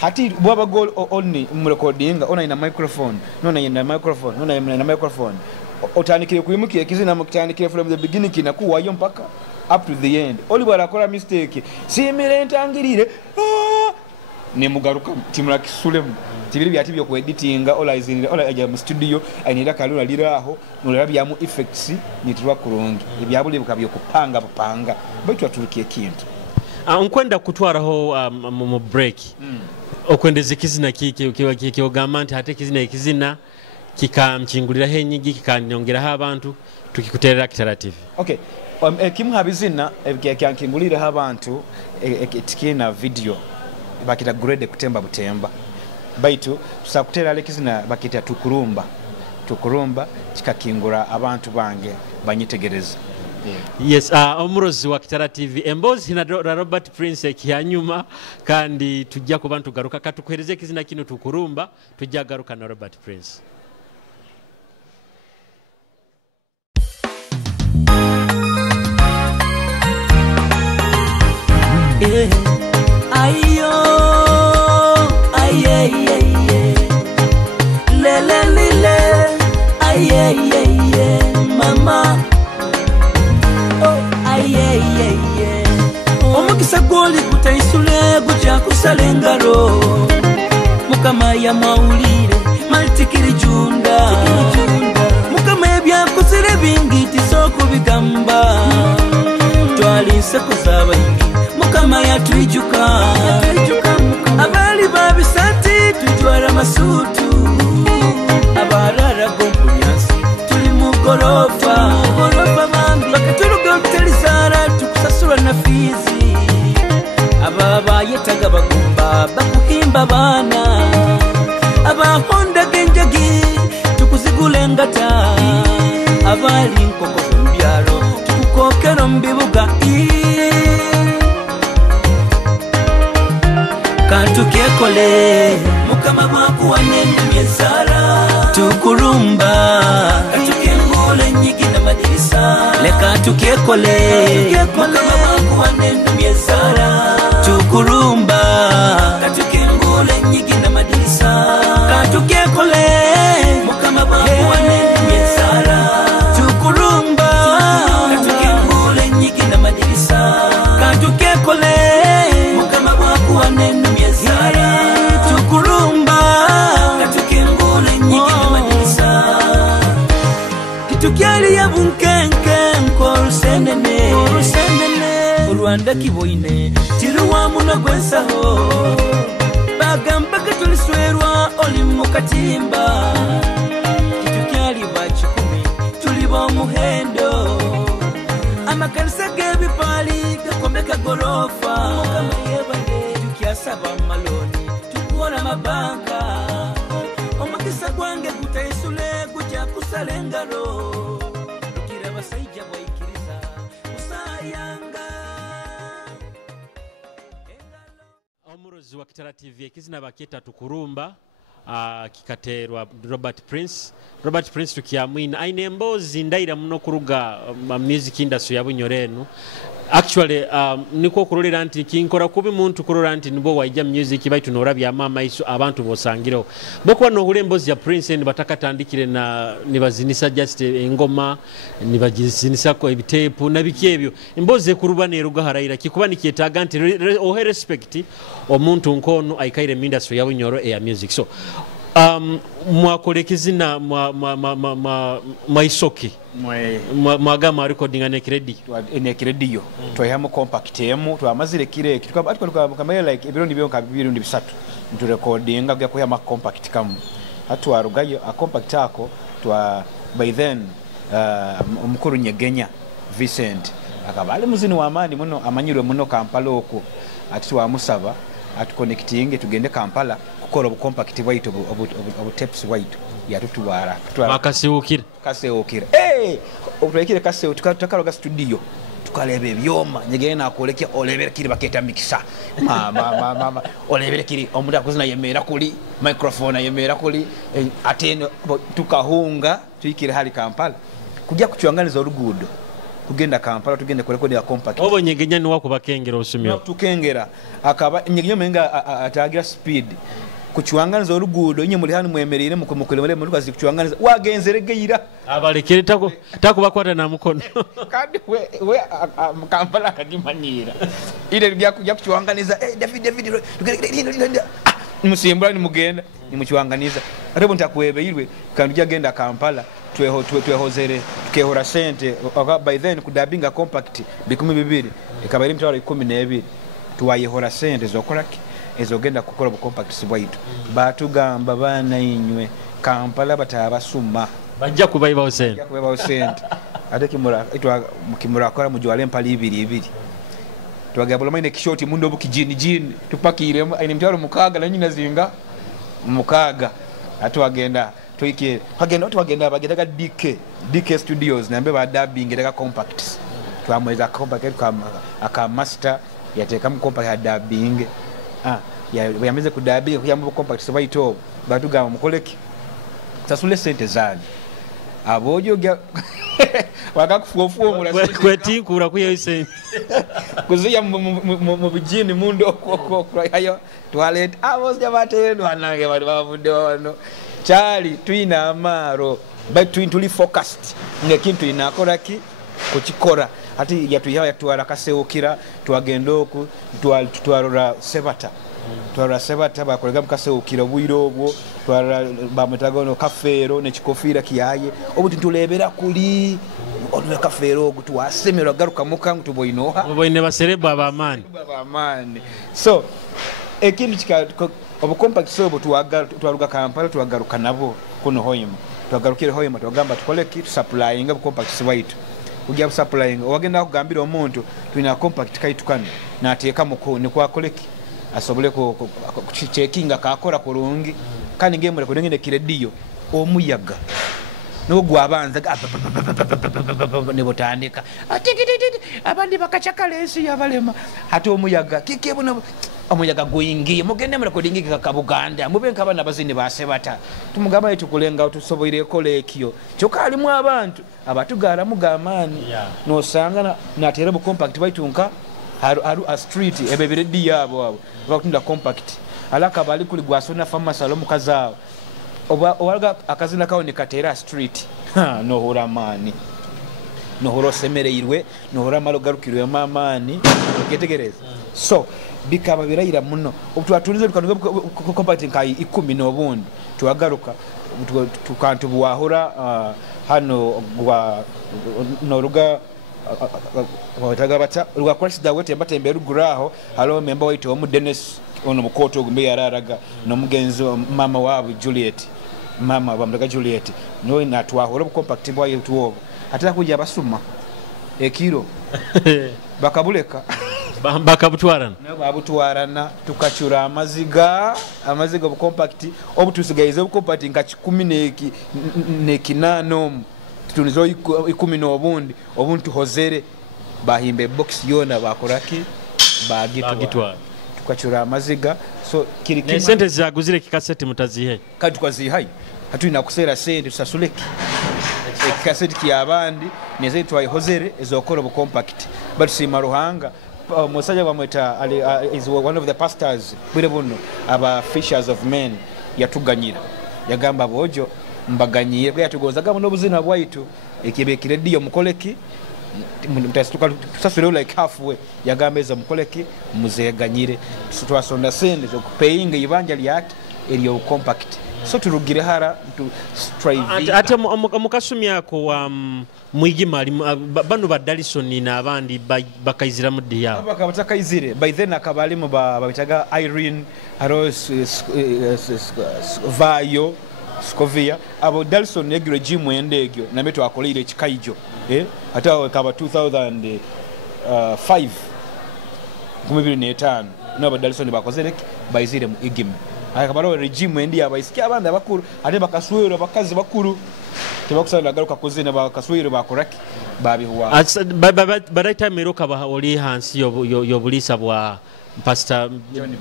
hati bwaba goal only recordinga ona ina microphone nona microphone otanikire kuyimukiye kizina mukitanikire from the beginning kinakuwayo mpaka up to the end oli barakora mistake simire ntangirire ne mugaruka timula kisulemu tibiri byati byo ku editinga ola aja mu studio ainira kalula liraho nolera byamu effects nitwa kurungi ebyabuli bukabyo kupanga baitu atulikie kintu nkwenda kutwaraho mu break okwendeza ikizina kiki ogamante hate kizina kikamchingulira henyigi kikanyongeraho abantu tukikuterera Kitara TV. Okay. Kimu habizina kyankingulira abantu tikina video bakita grade kutemba butemba baitu tusakutera lekizina bakita tukurumba kikakingura abantu bange banyitegereza. Yes, omurozi wa Kitara TV embozi na Robert Prince kyanyuma kandi tujja ku bantu garuka katukuhereze kizina kino tukurumba tujja garuka na Robert Prince. Ayo aye le aye mama oh aye omukisa goli kutaisule guja kusalengaro mukama ya maulire maltikiri junda mukama ebyakusire bingi tisoko bigamba twalise kuzaba mukama yatwijuka abali babisati tujwara masutu abarara gompunyasi tuli mugorofa bambi bakaturuga utalizara tukusasura na fizi ababa yetaga bagumba bakuhimba bana abahonda genjagi tukuzigulengata abali nkoko mbyaro tukukokero mbibuga Katukekole mukama mwaku wanene myezara tukurumba katukengole nyigi na madirisa leka tukekole mukama mwaku wanene myezara tukurumba katukengole nyigi na madirisa katukekole mukama mwaku wanene myezara tukurumba katukengole nyigi na madirisa katukekole mukama mwaku wanene tukurumba katukengule nyigi na madisa kitukyali ya bunkenke nkorusenene Rwanda kiboine tiruwa muna gwensaho bagamba katuliswerwa oli mukatimba kitukyali bachikumi tulibo muhendo amakanisa gebipali gakombeka gorofa mukama yebale tukyasaba maloni tukuona mabanka omakisa gwange kutaisule kuja kusalengaro tukira basaija boikiriza musayanga omurozi wa Kitara TV ekizina bakita tukurumba kikaterwa Robert Prince tukiamwina aine embozi ndaira muno kuruga music industry ya bunyorenu actually niko kurolera anti kinkora kubi muntu kurora anti nibo waija music baitu norabya mama iso abantu bosangiro boko no hulembozi ya Prince ni batakatandikire na nibazinisa just engoma nibagizinisa ko ibitepu nabikyebyo embozi kurubane ruga harayira kikuba nikietaga anti ohe respect omuntu nkono aikaire industry ya bunyoro ya music so mwakolekizina mwaisoke mwagama recording ne credit ene credit twayamu compact emu twamazire kire kama like ebirundi byo kabirundi bisatu ntu recording agya kuyama compact kamu atwarugayo a compact ako twa by then omukuru Nyegenya Vincent akabale muzini wa amani muno amanyirwe muno Kampala okwo ati twamusaba atuconnecting tugende Kampala kukola compact white obu tapes white yatutwara bakasiwukira kaseukira utwekire kase tukaloga studio tukalebe byoma Nyegena akolekya olebere kiri baketa mixer mama olebere kiri omuntu akuzina yemera kuli microphone yemera kuli ateno tukahunga tuyikire hali Kampala kujja kuchwanganiza orugudo kugenda Kampala tugende kurekodi ya compact obo Nyegenya ni wako bakengera osumyo tukengera akaba Nyegenya menga atagira speed kuchwanganiza orugudo inye muri hano mwemerere mukomukolere muri kazi kuchwanganiza wagenzeregeira abalekere tako bakwata na mukono kandi we Kampala akagimanyira ile bya kujya kuchwanganiza David musimbura ni mugenda ni muchwanganiza arebo ntakwebeyirwe kandi ujya genda Kampala twehozere tukehora sente by then kudabinga compact bikumi bibiri ikabari mtwaro 12 tuwayehora sente zokoraki ezogenda kukola bu compact sibwaitu batugamba bana inywe Kampala batabasuma bajja kubayiba sente ate kimura itwa mukimura akora mujwale mpali ibiri twagabula maine kishoti mundo bukijini tupakire ine mtwaro mukaga na nyina zinga mukaga atwagenda toike bagenda bagenda DK studios nambe badabing ndaka compacts twamweza compact aka master yateka mu compact ya dubbing yameze kudabinga kuyamba compact sabaito batugamba mukoleki sasule sente zani abojo gya wakakufuofua kwetinkura kuyo sente kuziya mu bijini mundo ayo toilet avos jabate wanange bali bavude wano chali tuina amaro but tuli focused nekintu inakoraki kuchikora ati yatwara kaseukira twagendoku twarora sebata bakolega mukaseukira bwiro obwo twara bamutagono kafero nechikofira kiyaye obuti tulebera kuli onwe kafero ogu twasemera garuka mukangu tuboinoha boine basereba abamani so ekintu kika obu compact sobo twaruga Kampala twagaruka nabo kuno Hoima twagarukire Hoima twagamba tukole kitu supplying obu compact sibaitu ujya supplying wagenda kugambira omuntu twina compact kaitukana na ateka mukoni kwa koleki asobole ko checking akakora kurungi kandi ngemure ko ngene kiredio omuyaga no gwabanza ne botandika abandi bakachakalesi yabalema hati omuyaga kikebona omuyaga goyingiye mugende mu recording kakabuganda mubenka abana bazini basebata tumugamba tukulenga utusoboire kolekyo kyokali mu abantu abatugara mugamani no sangana natera bu compact baitunka haru a street ebebere diyabo bakunda compact alaka bali kuli gwasona fama salomu kazao owaga akazina kawo ne katera street no horamani no horo semereirwe no horamalo garukirwe mamani ketegereza so bikaba birayira muno obutwatulize tukanuga compact nkai 10 n'obundi twagaruka tukantu bwahura hano gwa noruga watagabata rwa Christ Dawete mbatembe ruguraho halo memba waito mu Dennis ono mukoto gumbe yararaga no mugenzo mama wabo Juliet mama bamdaga Juliet no natwahora bu compact boy tuwo ataka kujya basuma ekiro bakabuleka bakabutwarana nabo abutwarana tukachura amaziga bu compact obutusigaize bu compact nka 10 neki nanom tunizo 10 n'obundi obuntu hozere bahimbe box yona bakoraki bagitwa tukachura amaziga so kiri ne sente zaguzire kikaseti mutazihe kati kwazihayi hatuina kusera sente tusasuleki kikaseti kyabandi neze twayihozere ezokora bu compact but sima ruhanga Mosaja bamweta is one of the pastors bure buno aba fishers of men yatuganyira yagamba bojo mbaganyiye kwa yatugozaga muno buzina bwaitu ekibe kiredio mukoleki mutasuka tusasule like halfway yagamba eza mukoleki muzeganyire twasonda sende zo paying ibanja lyake eriyo compact so turugire hara to strive ate omukasumi ako mwigima bano ba Dalison n'abandi bakayizira mu ddi yaabo abatakayizire by then akabalimu babitaga Irene Aros Vayo Scovia abo Dalison negiro regime endegyo nambe twakoleire ekikaijo ate kaba 2005 2005 nabo Dalison bakozere bayizire mu igime akabalo regime endi abayisikia abandi abakuru ate bakaswero bakazi bakuru tebakusana garuka kuzina bakaswero bakoraki babihuwa by time meroka ba oli hansi yobulisa bwa Pastor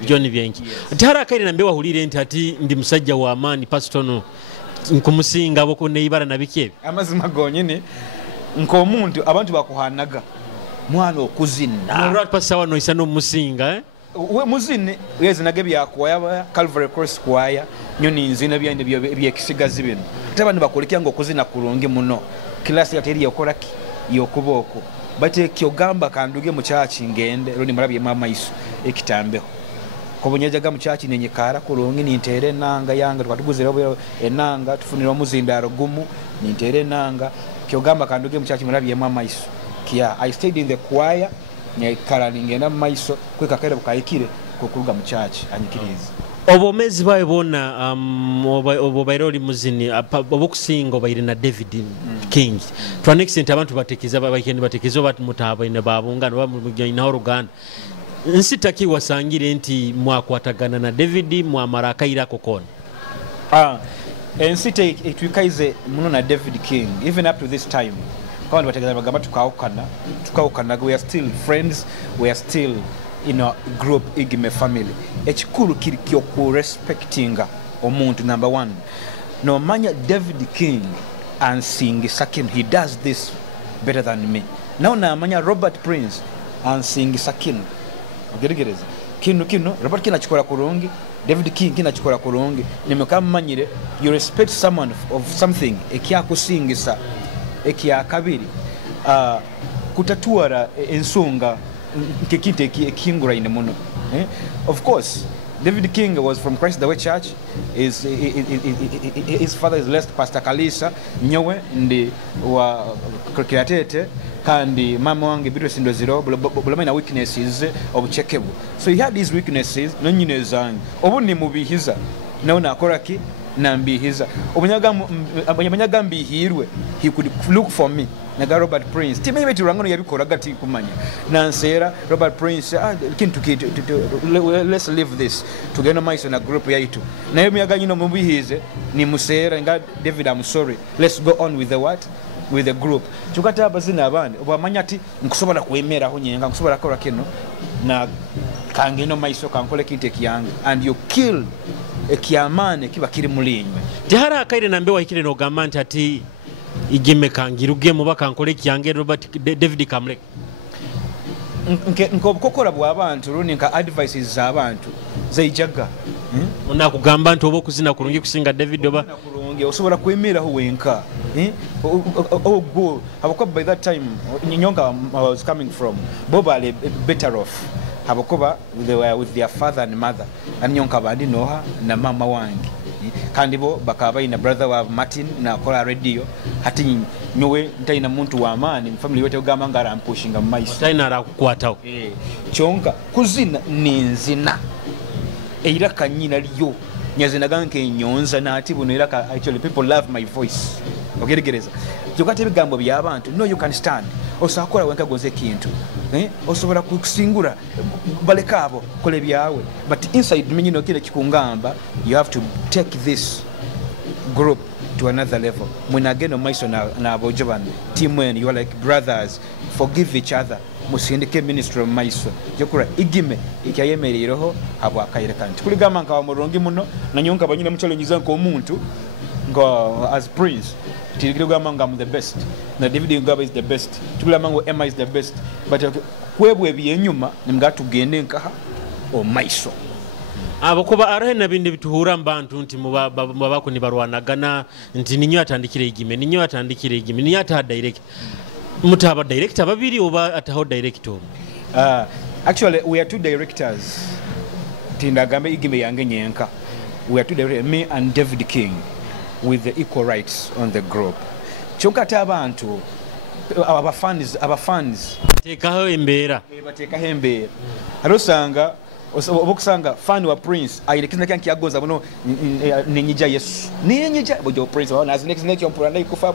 John Byenki tara kaire nambe wahulire enti ati ndi musajja wa amani pastor no nkumusinga boko neibara nabikye amazima gonyene nkomuntu abantu bakuhanaga mwana okuzina no pastor wano isano musinga we muzine yeze nage byakwaya Calvary Cross kwaya nyoni nzina byande byekisigazi bino tabandi bakolekya ngo okuzina kulungi muno class yateri yokoraki yokuboko bate kyogamba kanduge mu church ngende roni marabye mama iso ekitambeho kobonyejaga mu church nenyekara kulungi nintere nanga yanga twatuguzira enanga tufunira omuzindaro gumu nintere nanga kyogamba kanduge mu church marabye mama iso kia I stayed in the choir nyekara ningenda mu maiso kwekakere bukayikire kukuruga mu church anyikiriza obomezi bae bona obo bairoli muzini obokusinga baire na David King to an extent abantu batekiza babaikende batekizo bat mutaba ine babungana bamujina Uganda nsitaki wasangire enti mwakwatagana na David mwamara kaira kokona ensite etwikaize muno na David King even up to this time kwa batekiza bagamba tukaukana we are still friends we are still in a group igime family ekikuru kirikyo ku respectinga omuntu number 1 no manya David King and sing sakin he does this better than me now na manya Robert Prince and sing sakin ogeregereza kino Robert King achikora kurungi David King kina chikora kurungi nimekamanyire you respect someone of something ekya kusingisa ekya kabiri kutatuara ensonga nkekite kingura ine muno of course David King was from Christ the Way Church his father is left Pastor Kalisa nyowe ndi wa krikiatete kandi mama wange bitwe sindo zero bulama na weaknesses obuchekebu so he had these weaknesses no nyine zange obuni mubihiza naona akoraki nambihiza omunyaga mbihirwe he could look for me naga Robert Prince time yebeti rangono yabikora gati kumanya nansera Robert Prince kintu let's leave this tugenda maiso na group yaitu nayo myaga nyino mubihize ni musera nga David I'm sorry let's go on with the what with the group tukata abazina abandi obamanya ati nkusobola kwemera ho nyenga nkusobola kora kino na kangeno maiso kankole kinte kiyanga and you kill ekiamane kiba kiri mulinywe tihara akaire nambe wahikire no gamanta ati igime kangiruge mu bakankole kyange Robert David Kamlek nkobukokora bw'abantu runinka advices z'abantu zeijaga onakugamba nti oba okuzina kurungi kusinga David oba kurungi osobola kwemeraho wenka go habakuba by that time nyonga I was coming from bobale better off habakuba they were with their father and mother and nyonka bandi noha na mama wange kandi bo bakaba ina brother wa Martin na kola radio hati nyowe ntaina muntu wa amani family yote ugamba ngara ampushinga maiso taina ra kukwatao chonka kuzina ninzina eira kanyina liyo nyazina ganke nyonza na ati buno era actually people love my voice ogeregereza yokate bigambo byabantu no you can stand osakora wenka goze kintu osobola kusingura balekabo kole byawe but inside menyino kile kikungamba you have to take this group to another level munageno maiso na abojoban team when you are like brothers forgive each other musindike ministry maiso jokura igime ikyayemereroho abo akayire kandi kuligama nkawa murongi muno na nyonka abanyine muchalonyiza ko omuntu ngo as prince tigirwa ngam the best na David Ngaba is the best tugula mango Emma is the best but kwebwe byenyuma nimgatugende nkaha o maiso abakoba arahena bindi bituhura mbantu nti mubako ni barwanagana nti ninyo atandikire igime ninyo ata direct mutaba director babiri oba ataho director actually we are two directors tindagambe igime yange nyenka we are two directors, me and David King, with the equal rights on the group. Chokati abantu our fans tekaho embeera batekaho embeera arosanga obokusanga fan wa Prince ayirikizina kyanki yagoza buno nenyija Yesu nenyija bojo Prince wana as next nekyo mpura ndai kufa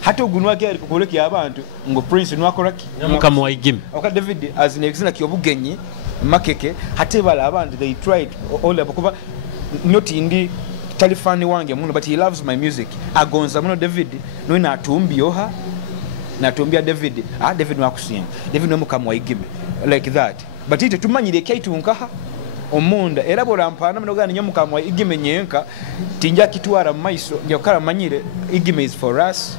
hata ogunwa ke kukoleki abantu ngo Prince nwakoraki mukama waigime oka David as next nakyo bugenyi makeke hate bala abantu they tried all abakuba not indi telefoni wange muno but he loves my music agonza muno David no na atumbioha natumbia David David wakusinga David no mukama waigime like that but ite tumanyire kaitu nkaha omunda era borampana mnogani nyo mukama waigime nyenka tinja kitwara maiso njokara manyire igime is for us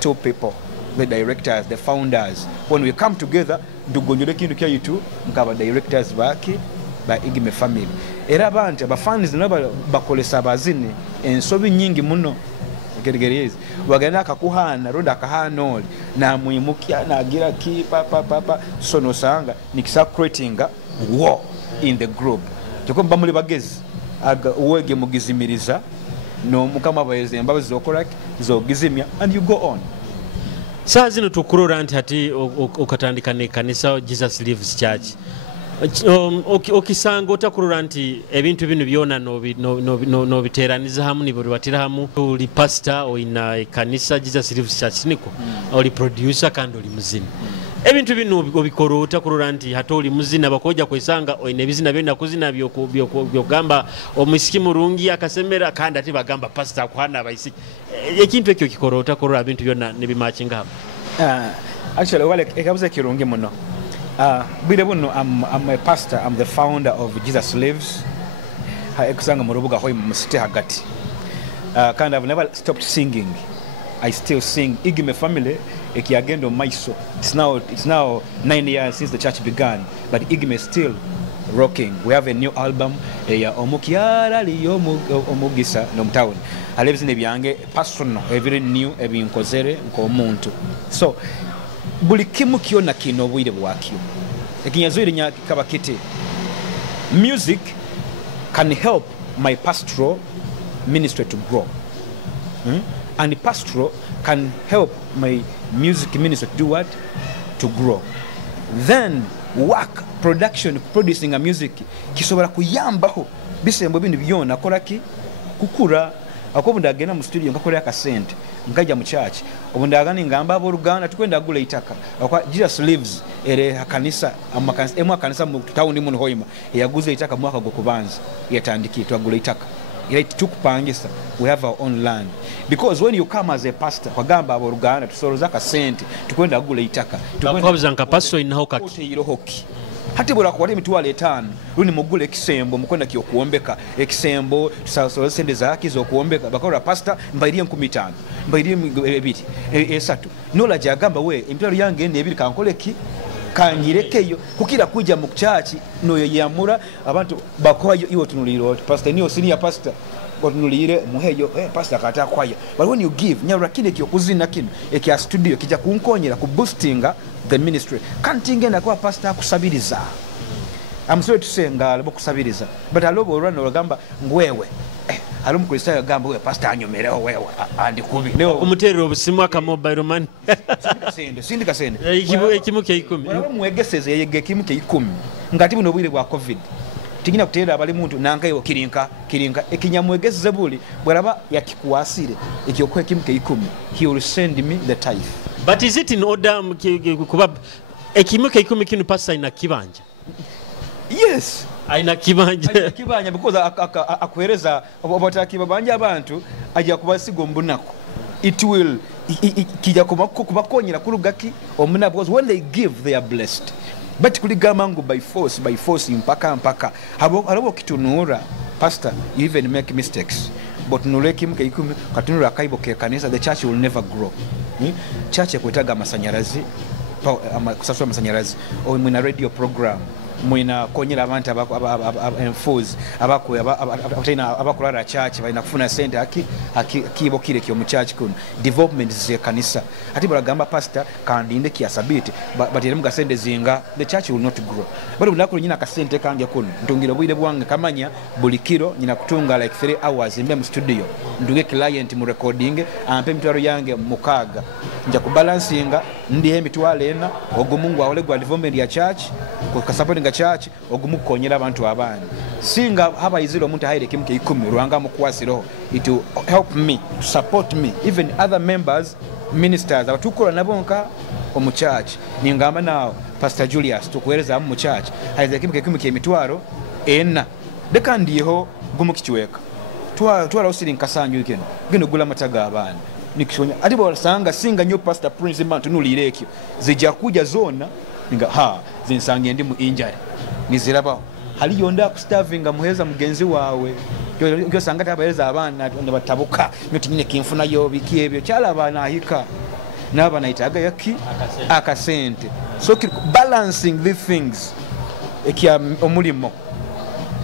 two people the directors the founders when we come together ndugonyole kintu kyaitu nkaba directors baki ba igime family era abantu abafans nabo bakolesa abazini ensobi nyingi muno gergerezi wagenda akakuhana ronda akahana oli na muimukia na agira ki papa sono sanga nikisa creating war in the group toko bamuli bagezi aga uwege mugizimiriza no mukama bayeze mbabazi zokoraki zogizimya and you go on. Saa zino tukurora nti hati okatandika ne kanisa Jesus Lives Church. Okisanga otakurora nti ebintu bino byona no biteraniza hamu ni batira hamu oli pastor oina kanisa Jesus Lives Church niko oli producer kandi oli muzini ebintu bino obikoro otakurora nti hati oli muzini abakoja kwesanga oina bizina byona kuzina byogamba omusiki murungi akasemera kandi ati bagamba pastor akwana abayisi ekintu ekyo kikoro otakurora ebintu byona ne bimachinga hamu. Actually wale ekabuze kirungi muno. I'm a pastor, I'm the founder of Jesus Lives. Kind of never stopped singing. I still sing. Igime family, Ekiagendo Maiso. It's now 9 years since the church began, but Igime is still rocking. We have a new album, Omukiara Omugisa Nomtown. I live in the Biange, personal, very new, every inkozere, Nkomuntu. So buli kimu kiona kino bwire bwakyo ekinyazoire nya kabakete music can help my pastoral ministry to grow and pastoral can help my music ministry to do what to grow then work production producing a music kisobora kuyambaho bisembo bintu byona koraki kukura akobunda agena mu studio ngakorera ka sente ngajya mu church obundagani ngamba aboruganda tukwenda gula itaka akwa Jesus Lives ere kanisa amakanisa kanisa mu town mu Hoima yaguze itaka mwaka gokubanza yatandiki twagula itaka ire tukupangisa we have our own land because when you come as a pastor kwagamba aboruganda tusoroza ka sente tukwenda gula itaka tukwenda nka pastor inaho kati irohoki hati bora kwa mitwale 5 runi mugule ekisembo mukwenda kyo kuombeka ekisembo tusasoro sende zaki zo kuombeka bakora pastor mbairiye 15 mbairiye 2 esatu nola jagamba we empiro yange ende 2 kankoleki kanyirekeyo kukira kuja mu church no yamura abantu bakoyo iwo tunuliro pastor niyo senior pastor otunulire muheyo pastor kata kwaya but when you give nyara kine kyo kuzina kino ekya studio kija kunkonyera ku boostinga the ministry kantinge na kwa pastor kusabiriza I'm sorry to say ngalo kusabiriza but alobo urano rugamba ngwewe alo mukristo gamba we pastor anyomereho wewe andi kubi leo umuterero obusimu aka mobile money sindika sende ekimuke 10 mwegeseze yege kimuke 10 ngati buno bwire bwa covid tigina kutera abali muntu nanka yo kirinka ekinyamwegeze buli bwaraba yakikuwasire ekiyokwe kimuke 10 he will send me the tithe. But is it in order kuba ekimuke 10 kinu pastor ina kibanja? Yes, aina kibanja because akwereza obataki babanja abantu ajja kubasiga ombunako it will kija kubakonyera kulugaki omuna because when they give they are blessed but kuligama ngo by force mpaka habo kitunura pastor you even make mistakes but nuleki mke 10 katunura kaibo ke kanisa the church will never grow. Church ekwetaga amasanyarazi kusaswa amasanyarazi o mwina radio program mwina konyera abantu enfuzi abakulala church balina kufuna sente akibo kile kyo mu church kuno development ze kanisa ati balagamba pastor kandinde kiasabiti batire mu kasende zinga the church will not grow bali bulako nyina kasente kange kuno ntungiro bwire bwange kamanya buli kiro nyina kutunga like 3 hours mbe mu studio nduge client mu recording ampe mitwaro yange mukaga nja kubalansinga ndi emitwalo ena ogumungu awolegwa development ya church ku supporting church ogumukonyera abantu abana singa haba izilo omuntu haire kimke 10 ruanga mukwasiro it will help me to support me even other members ministers abatukola nabonka omu church ningamba nawo Pastor Julius tukueleza mu church haire kimke 10 emitwaro ena dekandiho gumukichweka twala usiri nkasanyu ikeno gino gula mataga abana nikishonya atibo wasanga singa nyo Pastor Prince mantu nulireki zija kuja zona ninga zinsangiye ndi mu injury niziraba hali yonda kustavinga muheza mugenzi wawe yo sanga tabaeleza abana batabuka nyoti nyine kimfuna yo bikiebyo cyala abana ahika naba naitaga yaki akasente so balancing these things ekia omulimo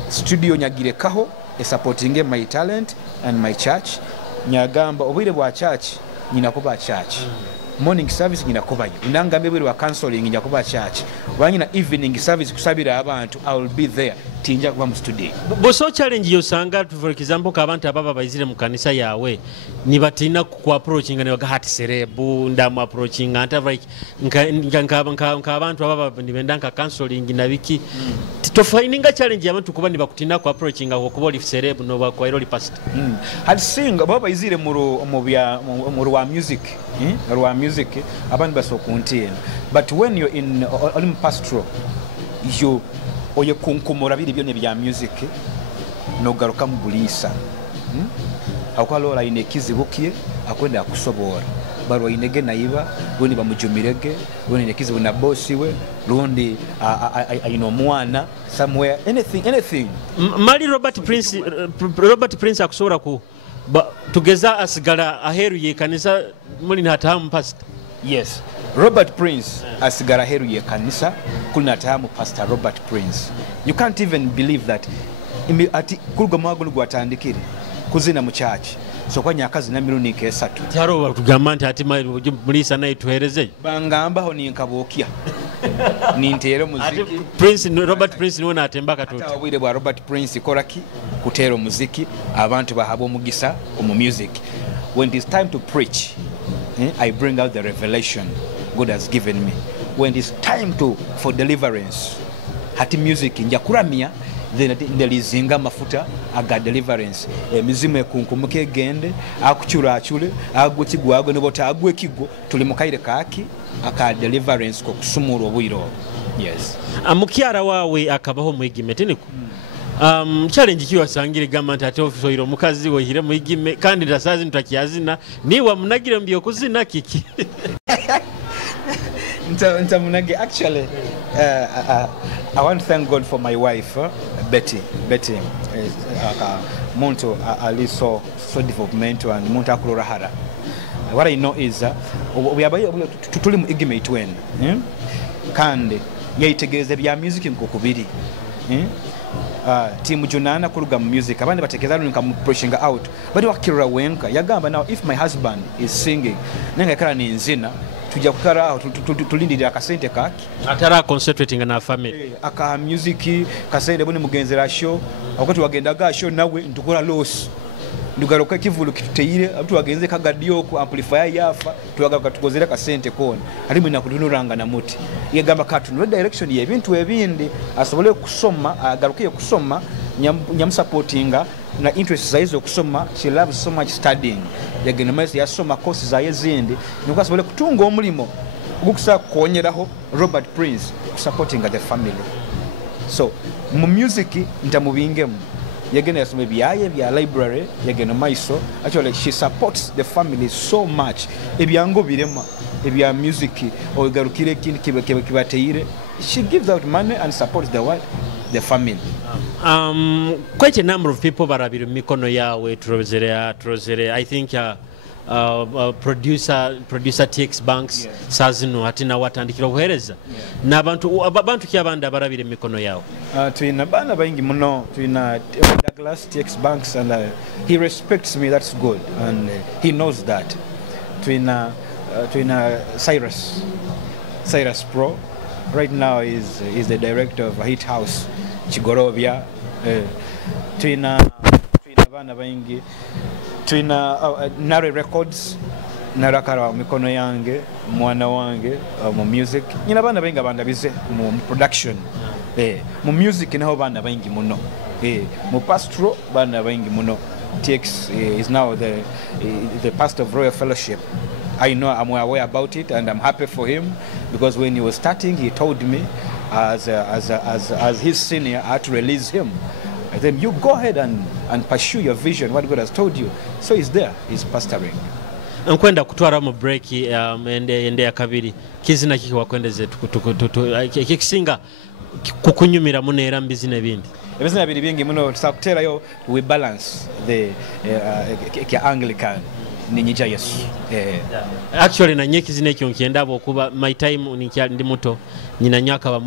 studio nyagirekaho supporting my talent and my church nyagamba obwire bwa church nyina kuba church morning service nyina kubayo unangambe bwire wa counseling nyina kuba church wanyina evening service kusabira abantu I will be there tinja kuba mu studio boso challenge yosanga for example ka abantu ababa bayizire mu kanisa yawe ni batina ku approaching ne bagahati serebu ndamu approaching anta like nka abantu ababa nibendanka counseling na biki tofayininga challenge y'abantu kuba ni bakutina ku approaching ako kuba li serebu no bakwa iro li pastor had sing baba izire mu wa music rwa music abantu basokuntina but when you're in pastoral you oye kunkumura biri byone bya music no garuka mu bulisa akwalo la inekizibukiye akwenda akusobora baro inege naiba rundi bamujumirege rundi nekizibu na bosi we rundi ayino mwana somewhere anything mali Robert Prince akusobora ku tugeza asigala aheru ye kanisa muri natamu pastor yes Robert Prince asigara heru ye kanisa kuna tamu Pastor Robert Prince you can't even believe that ati kulgo magulu gwatandikire kuzina mu church so kwa nyakazi na miluni kesatu taro tugamante ati mulisa nayo tuhereze bangamba ho ni nkabokia ni ntero muziki Prince Robert Prince niwe natembaka tuti atawire bwa Robert Prince koraki kutero muziki abantu bahabo mugisa mu music when it is time to preach I bring out the revelation God has given me when it's time for deliverance hati music njakuramia then ndelizinga mafuta aga deliverance mizimu ekunkumbuke gende akuchura achule agukigwago nebota agwe kigo tuli mukaire kaki aka deliverance ko kusumura obwiro yes amukyara wawe akabaho mwigime tiniku challenge kiwa sangire government ati office iro mukazi we hire mwigime kandi ndasazi ntakiyazina niwa munagire mbyo kuzina kiki Ntamunage actually I want to thank God for my wife Betty muntu ali so development and muntu akulora hara what I know is we are tuli mu igime itwen kandi yaitegereze bya music nkokubiri team junana kuruga music abandi batekezana nkamu pushing out bali wakirura wenka yagamba now if my husband is singing nenga kala ni nzina tujja kukara tulindira akasente kaki atara concentrating na family aka music kasende bone mugenzera show wakati wagendaga show nawe ntukora loss ndugaruka kivulu kituteyire abtu wagenze kagadio ku amplifier yafa tuwagaruka tukozera kasente kone ali mwina kutunuranga na muti yegamba katu direction ye bintu ebindi asobole kusoma agarukiye kusoma nyam supportinga na interest zaizo kusoma she loves so much studying yagena mesi yasoma courses za yezindi nukasobole kutunga omulimo gukusa konyeraho Robert Prince supporting the family so mu music ntamubingemu yagena yasome byaye bya library yagena maiso actually she supports the family so much ebyango birema ebya music ogarukire kindi kibateire she gives out money and supports the family quite a number of people barabiru mikono yawe turozere I think producer TX Banks sazino ati na watandikira obuhereza n'abantu ki abandi abarabira emikono yawo. Twina bana baingi muno, twina Douglas TX Banks, and he respects me. That's good, and he knows that. Twina Cyrus Pro, right now is the director of Hit House Chigorovia. Twina bana baingi, twina Nare Records, narakara mikono yange, mwana wange mu music. Nyina bana baingi abandabize mu production. Mu music naho bana baingi muno. Mu pastoral bana baingi muno. TX is now the pastor of Royal Fellowship. I know, I'm aware about it, and I'm happy for him, because when he was starting, he told me as his senior, I had to release him. I said, you go ahead and pursue your vision, what God has told you. So he's there, he's pastoring. Nkwenda kutwara mu break ende ya kabiri kizina kiki wakwendeze kikisinga kukunyumira munera mbizina bindi ebizina biri bingi muno tusakutera yo we balance the Anglican ninyija Yesu. Actually na nyeki zine kyo nkiendabo kuba my time ndi muto nyina nyaka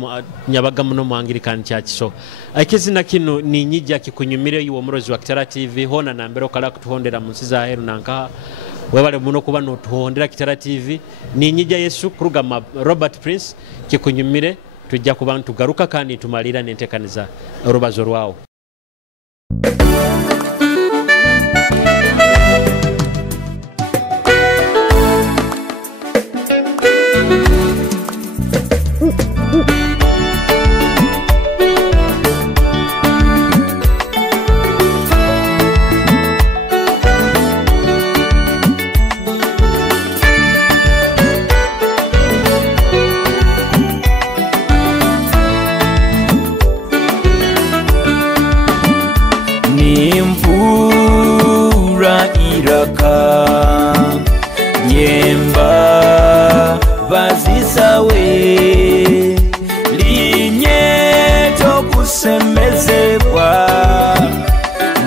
nyabaga muno mu Anglican Church, so akizina kino ninyija kikunyumire yuwo murozi wa Kitara TV hona na mbero kala kutuhondera munsiza heru nanka webale muno kuba no tuhondera Kitara TV ninyija Yesu kurugama Robert Prince kikunyumire tujja kubantu garuka kandi tumalira n'entekaniza Orubazo rwawo. Yemba bazisawe linyeto kusemezebwa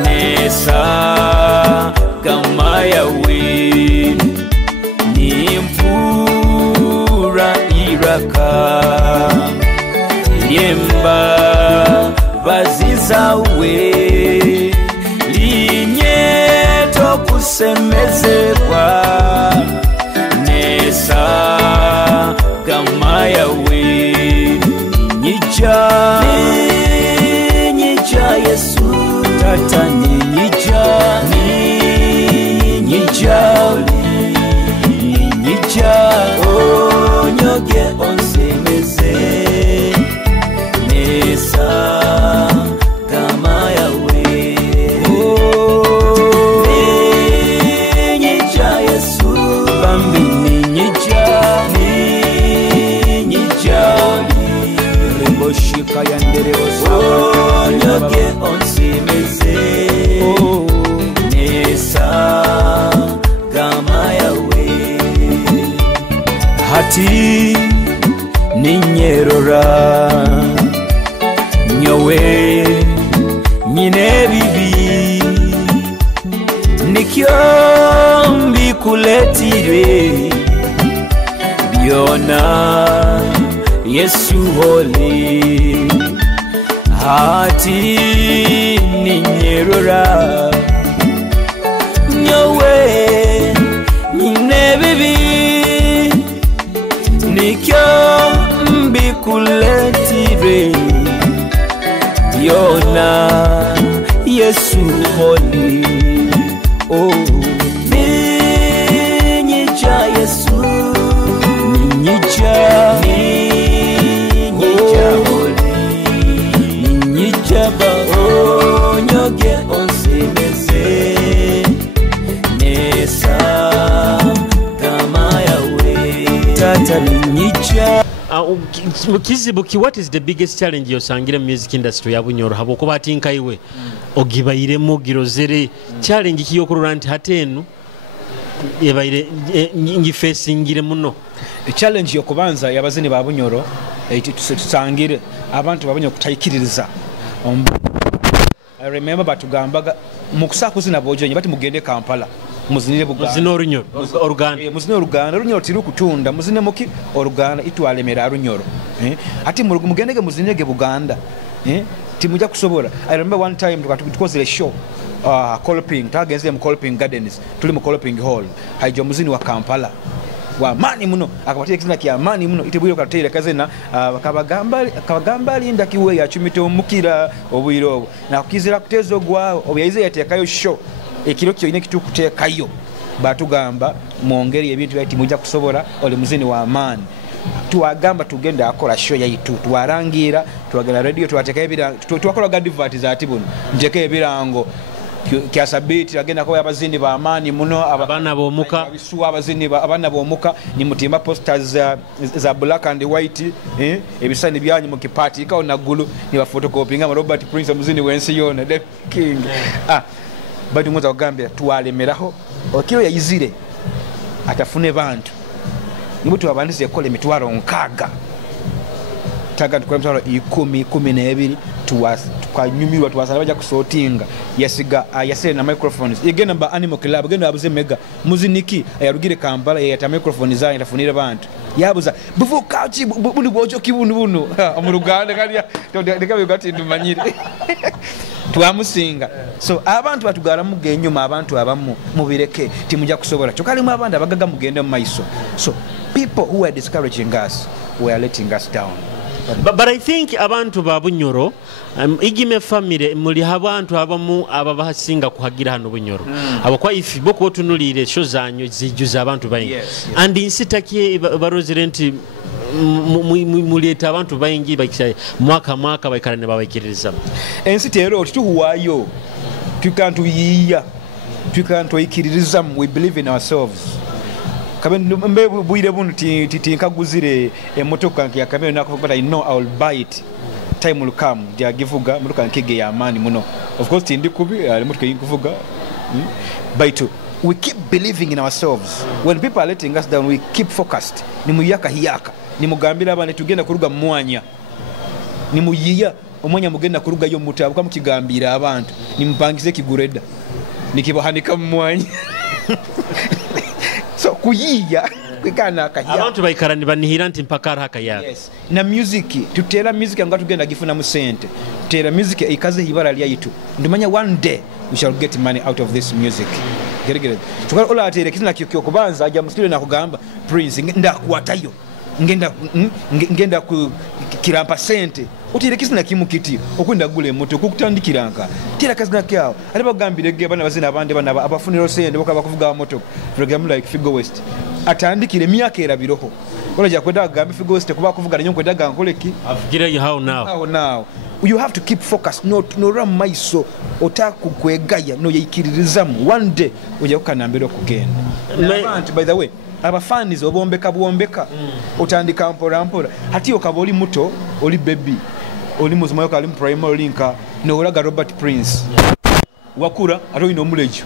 nesa kama yawe nimpura iraka yemba bazisawe kusemezebwa nesa kama yawe nyija Yesu tata nyija onyoge onsemeze nesa kama yawe kayandere onyoge onsimeze nesa kama yawe hati ninyerora nyowe nyine bibi nikyo mbikuletire byona Yesu holy hati ninyerora nyowe nyine bibi nikyo mbikuletire yona Yesu holy ninyija Yesu ninyija onyoge onsimeze nesa kama yawe tata ninyija. Mukizibuki, what is the biggest challenge yosangire music industry ya Bunyoro habo kuba atinka iwe ogibayiremo girozere challenge kiyokurura nti hatenu yebayire ngifacingire muno challenge yokubanza yabazini ba Bunyoro tusangire abantu babonye kutayikiririza. I remember batugambaga mukusakuzina bojonye bati mugende Kampala muzinire buganda muzine orunyoro oruganda muzine oruganda runyoro tiri kutunda muzine muki oruganda itwalemera runyoro ati mugendege muzinege buganda timuja kusobora. I remember one time tukozile show Colping tagenze mu Colping Gardens tuli mu Colping Hall haijo muzini wa Kampala wa mani muno akapatia kizina kya mani muno itebwiro katera kazena kabagamba linda kiwe ya chumito mukira obwiro na kukizira kutezo gwa obyayize yatekayo show ekiro kyo ine kitu kutekayo batugamba muongeri ebintu byati muja kusobora ole muzini wa amani tuagamba tugenda akola show yayitu tuwarangira tuagala radio tuwateka ebira tuwakola advert za tibuno njeke ebirango kyasabiti agenda ko abazini ba amani muno abana bomuka abisuwa abazini abana bomuka ni mutimba posters za black and white ebisani byanyu mu kipati ikawo na gulu ni ba photocopying ama Robert Prince muzini wensi yona the king badu ngoza ogambira tuwalemeraho okiro yayizire atafune bantu nibutu abandise ekole mitwaro nkaga taga tukole mitwaro 10 tukanyumirwa tuwasala baja kusotinga yasiga yasere na microphones igenda ba animal club genda abuze mega muziniki yarugire Kampala yata microphones za itafunira bantu yabuza buvuka chi bundi bojo kibunu amuruganda kali ndikabe gati ndumanyire twamusinga so abantu batugara mugenyuma abantu abamu mubireke timuja kusobora chokali mu abandi abagaga mugende mu maiso so people who are discouraging us were letting us down. But I think abantu ba Bunyoro igime family muri abantu abamu ababasinga kuhagira hano Bunyoro abakwa ifi boko tunulire sho zanyu zijuza abantu bayingi and insitakiye barozirenti muleta abantu bayingi bakishaye mwaka bayikarane babakiririza ensitero tuhuwayo tukantuyiya tukantoyikiririza we believe in ourselves mbe buire bunu tinkaguzire emotoka ya kamera nako but I know I will buy it time will come dia givuga mutuka nkege ya amani muno of course tindi kubi mutuka yinkuvuga but we keep believing in ourselves when people are letting us down we keep focused ni muyaka hiyaka ni mugambira abane tugenda kuruga mwanya ni muyiya omwanya mugenda kuruga yo mutabuka mukigambira abantu ni mpangize kigureda nikibahanika mwanya so kuyiya kwikana akahiya abantu bayikarani banihira nti mpakara hakaya yes na music tutera music anga tugenda gifuna mu sente tutera music ikaze hibara lya yitu ndumanya one day we shall get money out of this music gerigere tukala ola atere kizina kyo kubanza aja mustule na kugamba Prince ndakwatayo ngenda ku kirampa sente utire kizina kimukiti okunda gule moto kukutandikiranga tira kazina kyao ali bagambire ge bana bazina abande bana abafuniro sente boka kuvuga moto program like Figo West atandikire myaka erabiroho olaja kwenda gambi Figo West kuba kuvuga nyo kwenda gankoleki afugire how now you have to keep focused no ram maiso otaku kwegaya no yikiririzamu one day oja kukanambira kugenda by the way abafanizo obombeka otandika mpora hati okaboli muto oli baby oli muzima yoka ali primary linka no olaga Robert Prince wakura atoyino mulejo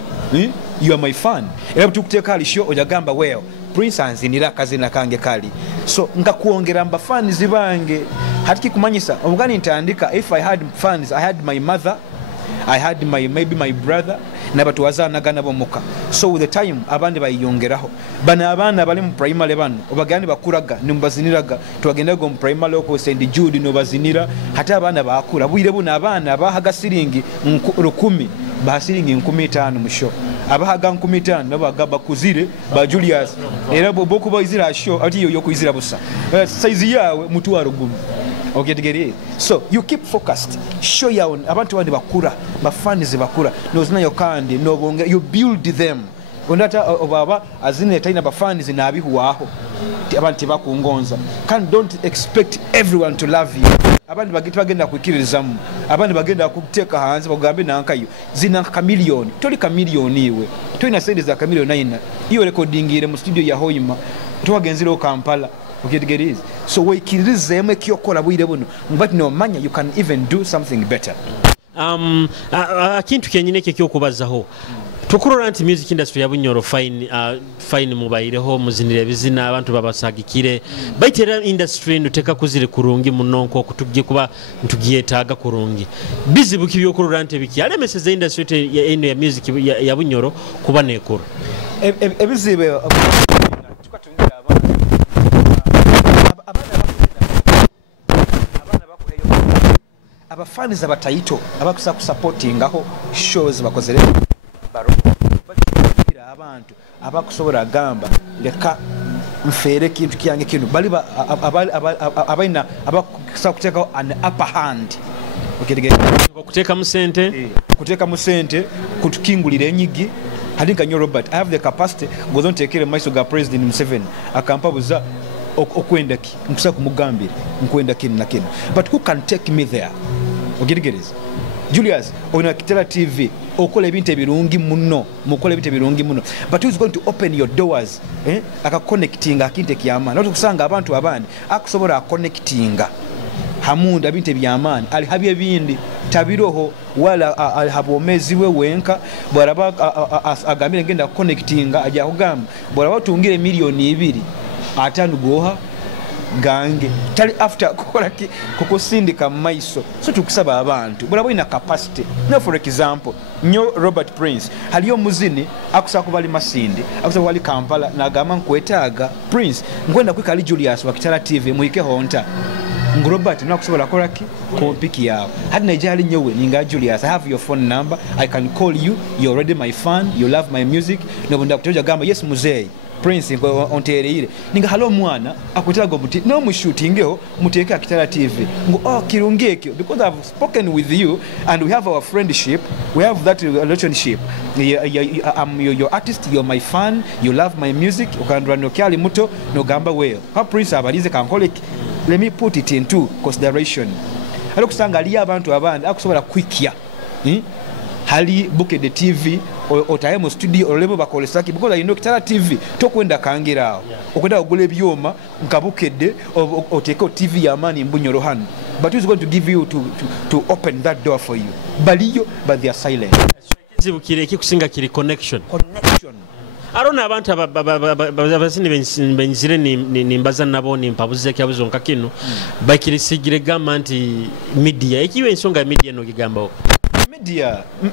you are my fan era tukuteka ali show ojagamba well Prince anzinira kazina kange kali so ngakuongera mba fans bange hati kumanyisa omugani ntandika if I had fans I had my mother I had maybe my brother nabatu wazanaga bomuka so with the time abandi bayongeraho bana abana bali mu primary bano obagani bakuraga nimbaziniraga twagenda go mu primary ko St Jude no bazinira hata abana bakura bwire buna abana bahaga siringi 10 basiringi 15 musho abahaga 15 nabaga bakuzire ba Julius era boboku bayizira show ati yo kuyizira busa size yawe mutu arugumi okay get so you keep focused show yawe abantu bandi bakura bafanize bakura nozina yo kandi no bonga you build them ondata obaba azine taina bafanize nabihuwaho abantu bakungonza can don't expect everyone to love you abandi bagenda kwikirizamu abandi bagenda kuteka hanze bagambe nankayo zina kamilioni toli kamilioni iwe toina sende za kamilioni 9 iyo recording ile mu studio ya Hoima twagenziro Kampala get it so we kirizeme kyokola bwire buno but no manya you can even do something better akintu kenyine kyokubazaho tukurora nti music industry ya Bunyoro fine mubaireho muzinire bizina abantu babasagikire baitera industry nduteka kuzire kurungi munonko kutugiye kuba ntugiyetaga kurungi bizibu kibyo kurora nti biki alemeseze industry ya music ya Bunyoro kuba nekura ebizibe tukatungira abafans abatayito abakusa kusupportingaho shows bakozere baro bakira abantu abakusobora gamba leka mfere kintu kiyange kintu bali abaina abakusa kuteka an upper hand kuteka musente kutukingulira enyigi hadinga nyo Robert I have the capacity gozo ntekere maiso ga president Museveni akampabuza okwenda ki nkusa kumugambira nkwenda kino na kino but who can take me there ogerigeriza Julius on Kitara TV okola ebintu ebirungi muno mukola ebintu ebirungi muno but who is going to open your doors aka connecting akinte kyamana not kusanga abantu abandi akusobora connecting hamunda bintu ebyamana ali habye bindi tabiroho wala habomezibwe wenka bwaraba agambire ngenda connecting ajya kugamba bwaraba tungire milioni 2 atanu goha gange tali after kola ki kukusindika maiso so tukusaba abantu bwaraba ina capacity no for example nyo Robert Prince haliyo Omuzini akusa kubali masindi akusa kubali Kampala na gama nkwetaga Prince ngwenda kwikali Julius wa Kitara TV muhike honta Robert nakusobola kola ki kompiki yao hadi najali nyewe ninga Julius I have your phone number I can call you you're already my fan you love my music no bunda kutoja gamba yes muzee Prince ontereire ninga halo mwana akutira go muti no mushootingeho muteka Kitara TV ngo kirungeke because I've spoken with you and we have our friendship we have that relationship I'm your artist you're my fan you love my music ukandwa no kyali muto no gamba wewe ha Prince abalize kankoleki let me put it into consideration alokusanga ali abantu abandi akusobola kwikya hali buke the TV otaye mu studio olebo bakolesaki because you know Kitara TV tokwenda kangirao okwenda ogula ebyoma nkabukedde oteko TV ya mani Bunyoro hano but who's going to give you to open that door for you baliyo but they are silent zibukire kusinga kiri connection arona abantu abasini benzire nimbaza nabo nimpabuze kyabuzo nkakino bakirisigire gama nti media ekiwe ensonga media no gigamba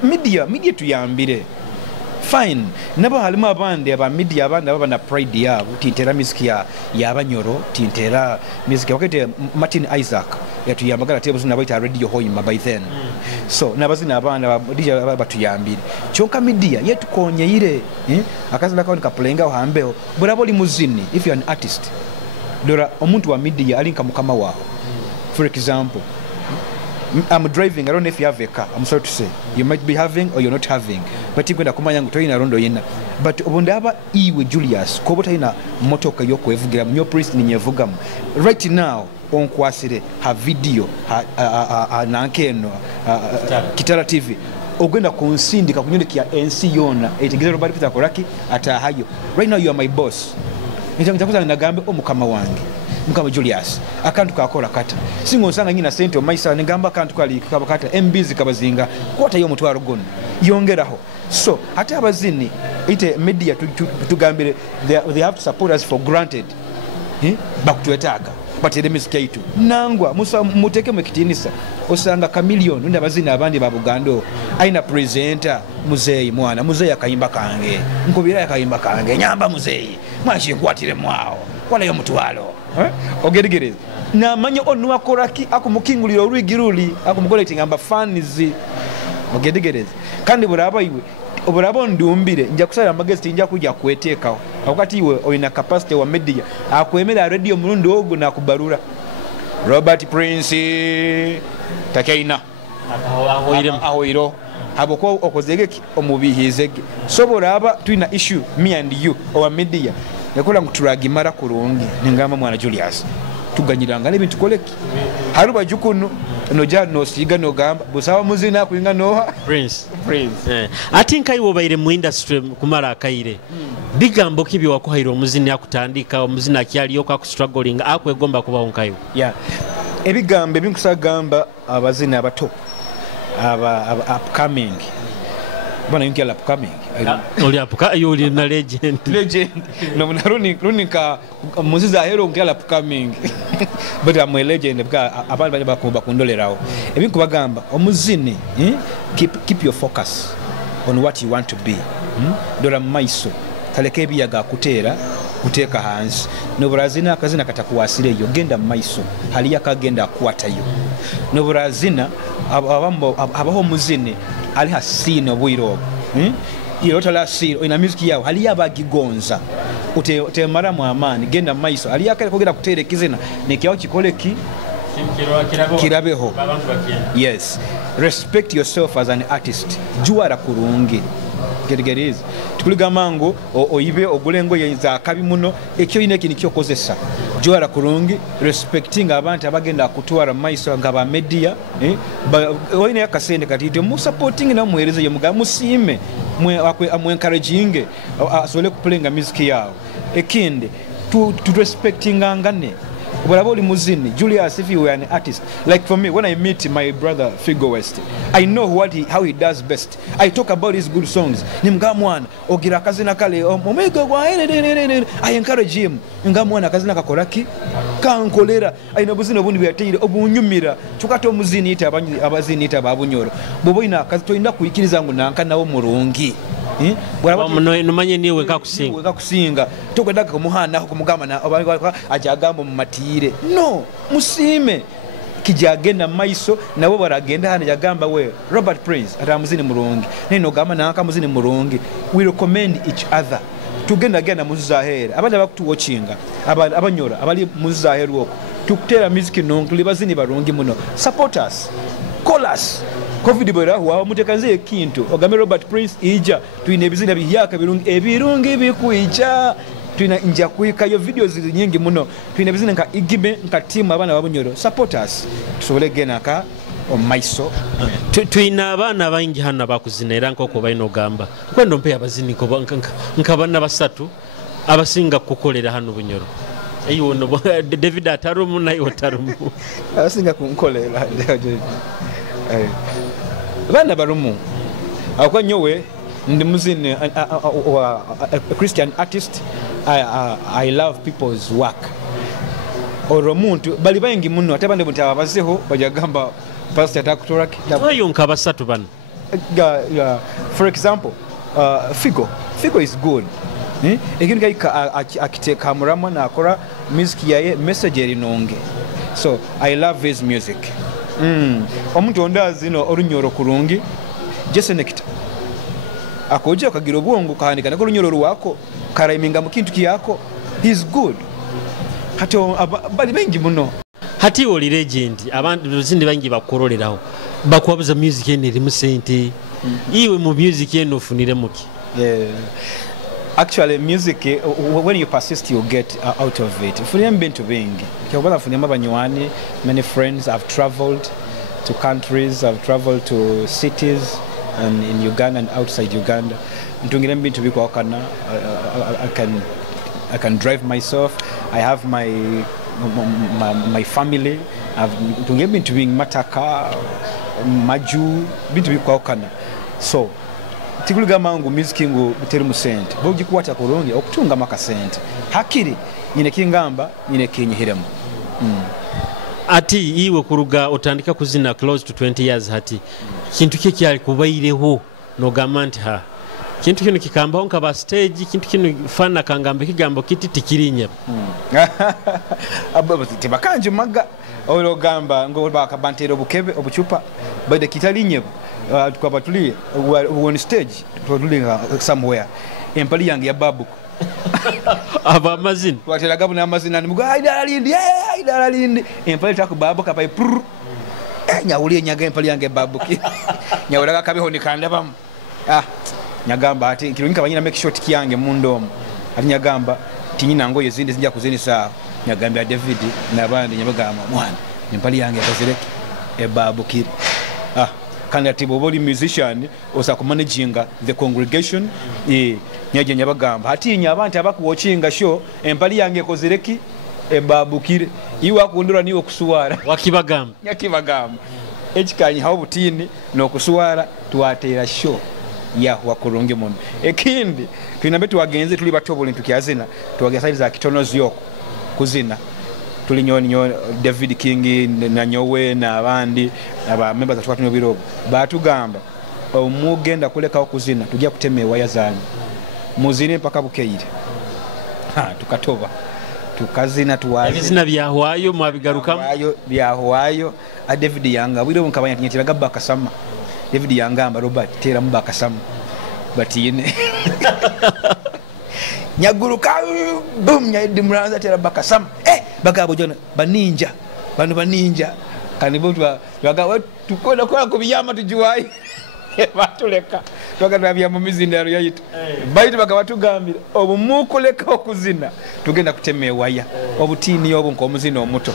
media tuyambire fine nabo halima abandi aba media abandi aba na pride yabo tintera music ya Banyoro tintera music wakete Martin Isaac yatuyambagala tebuzo nabaita radio hoima by then so nabazina abana DJ batuyambire chonka media yetukonyeire akazala kwa nikapulenga hambeo burabo limuzini if you are an artist dora omuntu wa media alinka mukama wao for example I'm driving I don't know if you have a car I'm sorry to say you might be having or you're not having but you kwenda kumanya ngutoyina rondo yina but obondaba iwe Julius kobota ina motoka yo kwevugira myo priest ninyevuga right now onkwasire ha video ha nankeno Kitara TV ogenda kunsindika kunyolekya NC yona etegeze Robert Peter Koraki atahayo right now you are my boss nitakuza nagambe omukama wange mukama Julius akantu kakola kata singo nsanga nyina sente omaisa ngamba akantu kali kabakata MBs kabazinga kwata yo mutwaro gono yongeraho so ate abazini ite media tugambire they have to support us for granted bakutwetaga batire miskaitu nangwa musa muteke mwekitinisa osanga chameleon nda bazina abandi babugando aina presenter muzeyi mwana muzeyi akayimba kange nkubira yakayimba kange nyamba muzeyi mwashi kwatire mwao wala yo mutwalo ogerigere na manyo onwa koraki akumukingulira orwigiruli akumukoleting amba fans ogerigere kandi buraba iwe oburabo ndumbire nja kusala magesti nja kujya kwetekaho wakati iwe oina capacity wa media akwemera radio murundi ogo na kubarura Robert Prince takeina ahoiro haboko okozegeki omubihizege sobora aba tuina issue me and you our media yakola nguturagi mara kurungi ningamba mwana Julius tuganyiranga nebintu koleki haruba jukunu noja no siga no gamba busawa muzina kuinga noha Prince atinka iwo baire mu industry kumara akaire bigambo kibi wakuhaira omuzini akutandika omuzina akyali yoko akustruggling akwegomba kuba onkayo ebigambo ebinkusagamba abazina abato aba upcoming bana yungi upcoming oli apuka yuli na legend no na running ka muziza hero ngi upcoming but I'm a legend because abantu bali bakundolerawo ebintu bagamba omuzini keep your focus on what you want to be dora maiso taleka ebiyaga kuteera kuteeka hansi noburazina akazina katakuwasireyo genda maiso haliya kagenda akwatayo noburazina abaho muzini ali hasina obwiro iyo tala siro ina music yawo haliya abagigonza utemara mu amani genda maiso haliya kagenda kuteera kizina nekiyawo kikoleki kirabeho. Yes, respect yourself as an artist. Juara kurungi gerigerize tukuliga mango oibe ogulengo yenza kabi muno ekyo ine kini kyokozesa juara kurungi respecting abantu abagenda kutwara maiso ngaba media oine yakasende kati mu supporting na muhereze yo muga musime mwe encouraging asole kuplenga music yao ekinde to respecting angane. But about Omuzini, Julius, if you were an artist, like for me, when I meet my brother Figo West, I know how he does best. I talk about his good songs. Nimgamwan, ogira kazina kale, omega, I encourage him. Ngamwana kazina kakoraki, kankolera. I know Buzino wouldn't be a tail, obunyumira, Chukato Omuzini ita abazini ita babunyoro. Boboina, Katoina kuikizanguna, kana omurungi. Numanye niwe kakusinga tokwenda kumuhana kumugamba na ajagamba mu matire no musime kijagenda maiso nabo baragenda hana jagamba we Robert Prince atamuzini murungi nino gamba na akamuzini murungi we recommend each other tugenda genda muzahera abana bakutuwatchinga abanyora abali muzahera woko tukutera music no tulibazini barungi muno support us call us COVID bora huwa mutekanze ekintu ogame Robert Prince ija tuine bizina biyaka ebirungi bikuija tuina inja kuika yo videos nyingi muno tuine bizina nka igibe nka team abana babunyoro support us tusobole gena ka omaiso tuina abana bangi hana bakuzinera nkoko bayino gamba kwendo mpe abazini ko nkabana basatu abasinga kukolera hano bunyoro eyo no David atarumu nayo tarumu abasinga kunkolera bana barumu akwa nyowe ndi muzini a Christian artist. I love people's work oromuntu bali baingi muno atabande bunti abazeho bajagamba pastor atakutoraki ayo nkabasatu bana for example Figo is good ekintu kaika akiteka murama na akora music yaye message erinonge so I love his music. Omuntu ondazi no orunyoro kurungi jesenekita akoje akagira obwongo kahanika nako runyoro rwako karayiminga mu kintu kiyako he's good hato bali bengi muno hati oli legend abantu zindi bangi bakoroleraho bakwabuza music ene ri musente iwe mu music ene ofunire muki actually music when you persist you get out of it funye mbintu bingi kyobala funye mabanywani many friends. I've traveled to countries, I've traveled to cities and in Uganda and outside Uganda ntungire mbintu biko akana I can drive myself. I have my family. I've ntungire mbintu bingi mataka maju bintu biko akana so tikuliga mangu music ngo biteri mu sente bogi kuwata kurungi okutunga maka sente hakiri nyine kingamba nyine kinyihiremo ati iwe kuruga otandika kuzina close to 20 years hati kintu kye kyali kubaireho no gamanti ha kintu kino kikamba onka ba stage kintu kino fana kangambe kigambo kiti tikirinya abo tibakanje maga olo gamba ngo bakabantero bukebe obuchupa bade kitalinye tukaba tuli on stage tuli somewhere empali yange ya babu aba amazina watela gabu na amazina ni muga idara lindi empali taku babu kapai prr nyawuli nyaga empali yange babu nyawula kabeho nikanda bam nyagamba ati kirunika banyina make shot kiyange mundomo ati nyagamba tinyina ngoye zindi zinja kuzini saa nyagamba David nabandi nyabagama mwana empali yange akazireke babu kiri kandi ati boboli musician osa ku managing the congregation nyaje nyabagamba ati nyabantu abakuwochinga show empali yange kozireki babukire iwa kundura niwo kusuwara wakibagamba nyakibagamba ekikanyi hawo butini no kusuwara twatera show ya wakurungi muno ekindi tulina betu wagenze tuli bato buli tukiyazina tuwageza side za kitonozi yoko kuzina tuli nyo David King na nyowe na abandi aba members atwatu nobiro batugamba omugenda kuleka okuzina tujja kutema waya zanyu muzine paka bukeire tukatoba tukazina tuwaze ebizina byahwayo mwabigarukamu byahwayo a David Yanga bwire munkabanya tinyetiraga bakasama David Yanga amba Robert tera mbakasama batine nyaguruka boom nyaidi mranza tera bakasama bagabo jona baninja banu baninja kanibotwa bagawa tukola kwa kubiyama tujuwai batuleka twagabya mu mizindaro yayitu bayitu bagawatugambira obumukuleka okuzina tugenda kutema waya obutini obu nkomuzina omuto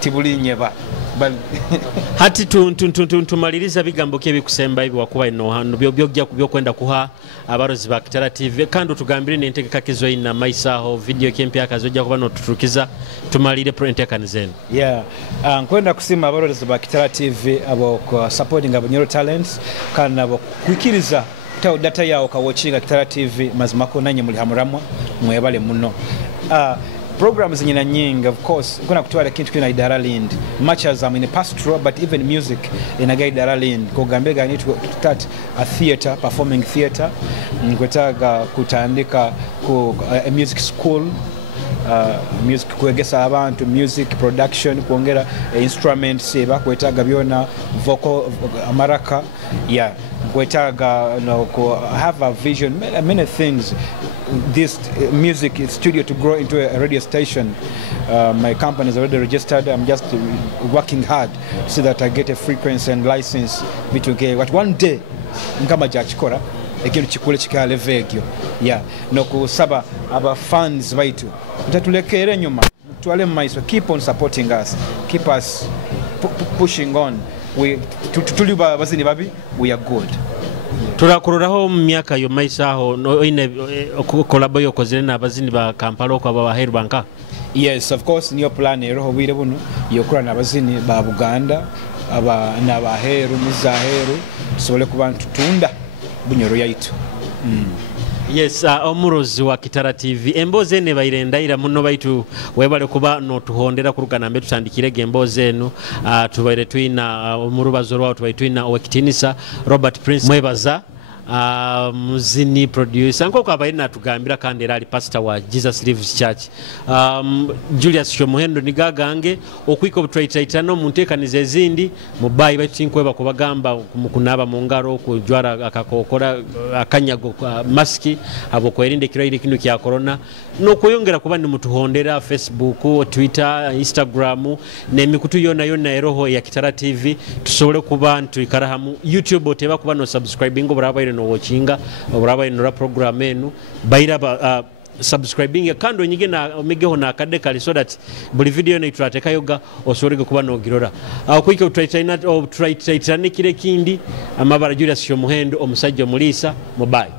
tibulinyeba hati tumaliriza bigambo kye bikusemba ibi wakuba ino hano byo kwenda kuha abarozi ba Kitara TV kandi tugambire n'entekaniza ina maisaho video kempya akazojja kuba no tutukiza tumalire entekaniza nkwenda kusima abarozi ba Kitara TV abo supporting abanyoro talents kandi abo kwikiriza tawo data yawo kawochinga Kitara TV mazimako nanye muri hamuramwa mwebale muno programs nyina nyingi of course kuna kutwala kintu kina idara lind much as I'm in a pastoral but even music in a idara lind ko gambega I need to start a theater performing theater ngwetaga kutandika ku a music school music kwegesa abantu music production kuongera instruments seba kwetaga byona vocal amaraka kwetaga have a vision many things this music studio to grow into a radio station. My company is already registered. I'm just working hard so that I get a frequency and license but one day nkama jachikora ekintu chikule chikale vegyo no kusaba aba fans baitu mtatulekere nyuma tuale maiso keep on supporting us keep us pushing on we tuliba bazini babi we are good turakururaho mu myaka yo maisaho ine kolabo yo kozire n'abazini ba Kampala kwa baheru banka yes of course niyo plan eroho bwire buno yokura n'abazini ba Buganda aba n'abaheru muzaheru sobole kubantu tunda bunyoro yaitu yes omurozi wa Kitara TV emboze ne bayirendayira muno baitu webale kuba no tuhondera kurugana mbe tutandikire gemboze eno tubaire twina omurubazo rwa tubaire twina Owekitinisa Robert Prince mwebaza Omuzini producer nkoko abaine natugambira kandi era ali pastor wa Jesus Lives Church Julius Shomuhendo nigagange okwiko butwaitano mu ntekaniza ezindi mu bayi batinkweba kubagamba kunaba mu ngaro kujwara akakokora akanyago maski abo kwerinde kirayire kinu kya corona no kuyongera kuba ni mutuhondera Facebook Twitter Instagram n'emikutu yona eroho ya Kitara TV tusobole kuba ntuikarahamu YouTube oteba kuba no subscribing obrabaire no watchinga obrabaire no program enu baira subscribing kando nyingi na omegeho na akadekali so that buli video na itrateka yoga osorege kuba no girora kwike utraitaina o traitaitane kire kindi amabara Julius Shomuhendo omusajja mulisa mobile